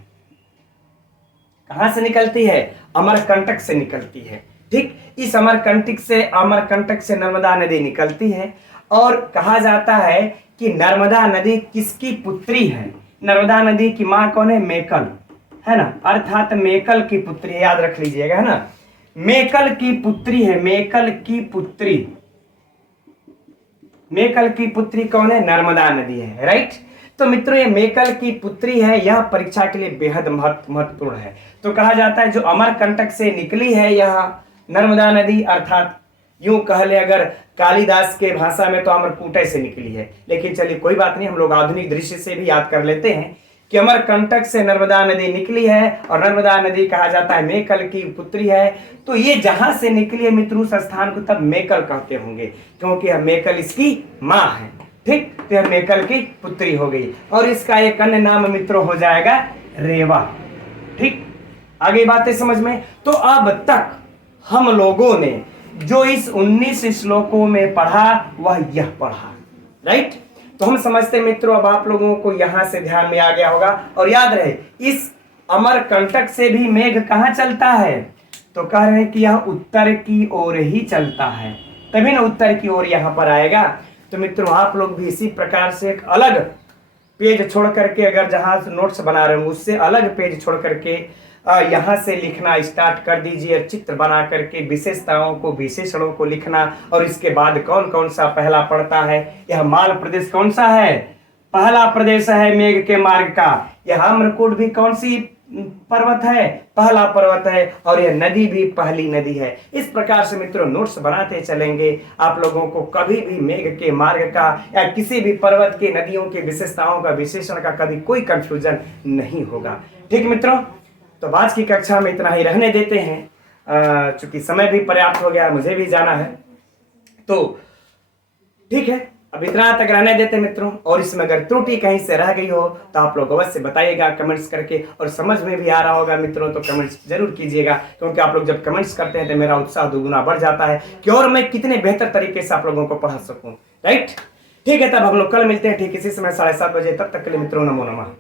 कहां से निकलती है? अमरकंटक से निकलती है, ठीक। इस अमरकंटक से नर्मदा नदी निकलती है। और कहा जाता है कि नर्मदा नदी किसकी पुत्री है? नर्मदा नदी की मां कौन है? मेकल, है ना, अर्थात मेकल की पुत्री, याद रख लीजिएगा, है ना, मेकल की पुत्री है, मेकल की पुत्री मेकल की पुत्री कौन है? नर्मदा नदी है, राइट। तो मित्रों ये मेकल की पुत्री है, यह परीक्षा के लिए बेहद महत्वपूर्ण है। तो कहा जाता है जो अमरकंटक से निकली है यह नर्मदा नदी, अर्थात यूं कह ले अगर कालिदास के भाषा में तो अमरकूटय से निकली है, लेकिन चलिए कोई बात नहीं, हम लोग आधुनिक दृश्य से भी याद कर लेते हैं कि अमरकंटक से नर्मदा नदी निकली है और नर्मदा नदी कहा जाता है मेकल की पुत्री है। तो ये जहां से निकली है मित्रों उस स्थान को तब मेकल कहते होंगे, क्योंकि यह मेकल इसकी मां है, ठीक। तो यह मेकल की पुत्री हो गई और इसका एक अन्य नाम मित्रों हो जाएगा रेवा, ठीक। आगे बातें समझ में। तो अब तक हम लोगों ने जो इस 19 श्लोकों में पढ़ा वह यह पढ़ा, राइट। तो हम समझते हैं मित्रों अब आप लोगों को यहां से ध्यान में आ गया होगा। और याद रहे इस अमरकंटक से भी मेघ कहां चलता है? तो कह रहे हैं कि यह उत्तर की ओर ही चलता है, तभी ना उत्तर की ओर यहां पर आएगा। तो मित्रों आप लोग भी इसी प्रकार से एक अलग पेज छोड़ करके, अगर जहां नोट्स बना रहे हो उससे अलग पेज छोड़ करके यहाँ से लिखना स्टार्ट कर दीजिए, चित्र बना करके विशेषताओं को विशेषणों को लिखना। और इसके बाद कौन कौन सा पहला पड़ता है, यह माल प्रदेश कौन सा है? पहला प्रदेश है मेघ के मार्ग का। यह अमरकूट भी कौन सी पर्वत है? पहला पर्वत है। और यह नदी भी पहली नदी है। इस प्रकार से मित्रों नोट्स बनाते चलेंगे, आप लोगों को कभी भी मेघ के मार्ग का या किसी भी पर्वत के नदियों के विशेषताओं का विशेषण का कभी कोई कंफ्यूजन नहीं होगा, ठीक मित्रों। तो आज की कक्षा में इतना ही रहने देते हैं, चूंकि समय भी पर्याप्त हो गया, मुझे भी जाना है, तो ठीक है अब इतना तक रहने देते हैं मित्रों। और इसमें अगर त्रुटि कहीं से रह गई हो तो आप लोग अवश्य बताइएगा कमेंट्स करके, और समझ में भी आ रहा होगा मित्रों तो कमेंट्स जरूर कीजिएगा, क्योंकि आप लोग जब कमेंट्स करते हैं तो मेरा उत्साह दुगुना बढ़ जाता है कि और मैं कितने बेहतर तरीके से आप लोगों को पढ़ा सकूं, राइट। ठीक है, तब हम लोग कल मिलते हैं ठीक इसी समय 7:30 बजे। तब तक के लिए मित्रों नमो नमः।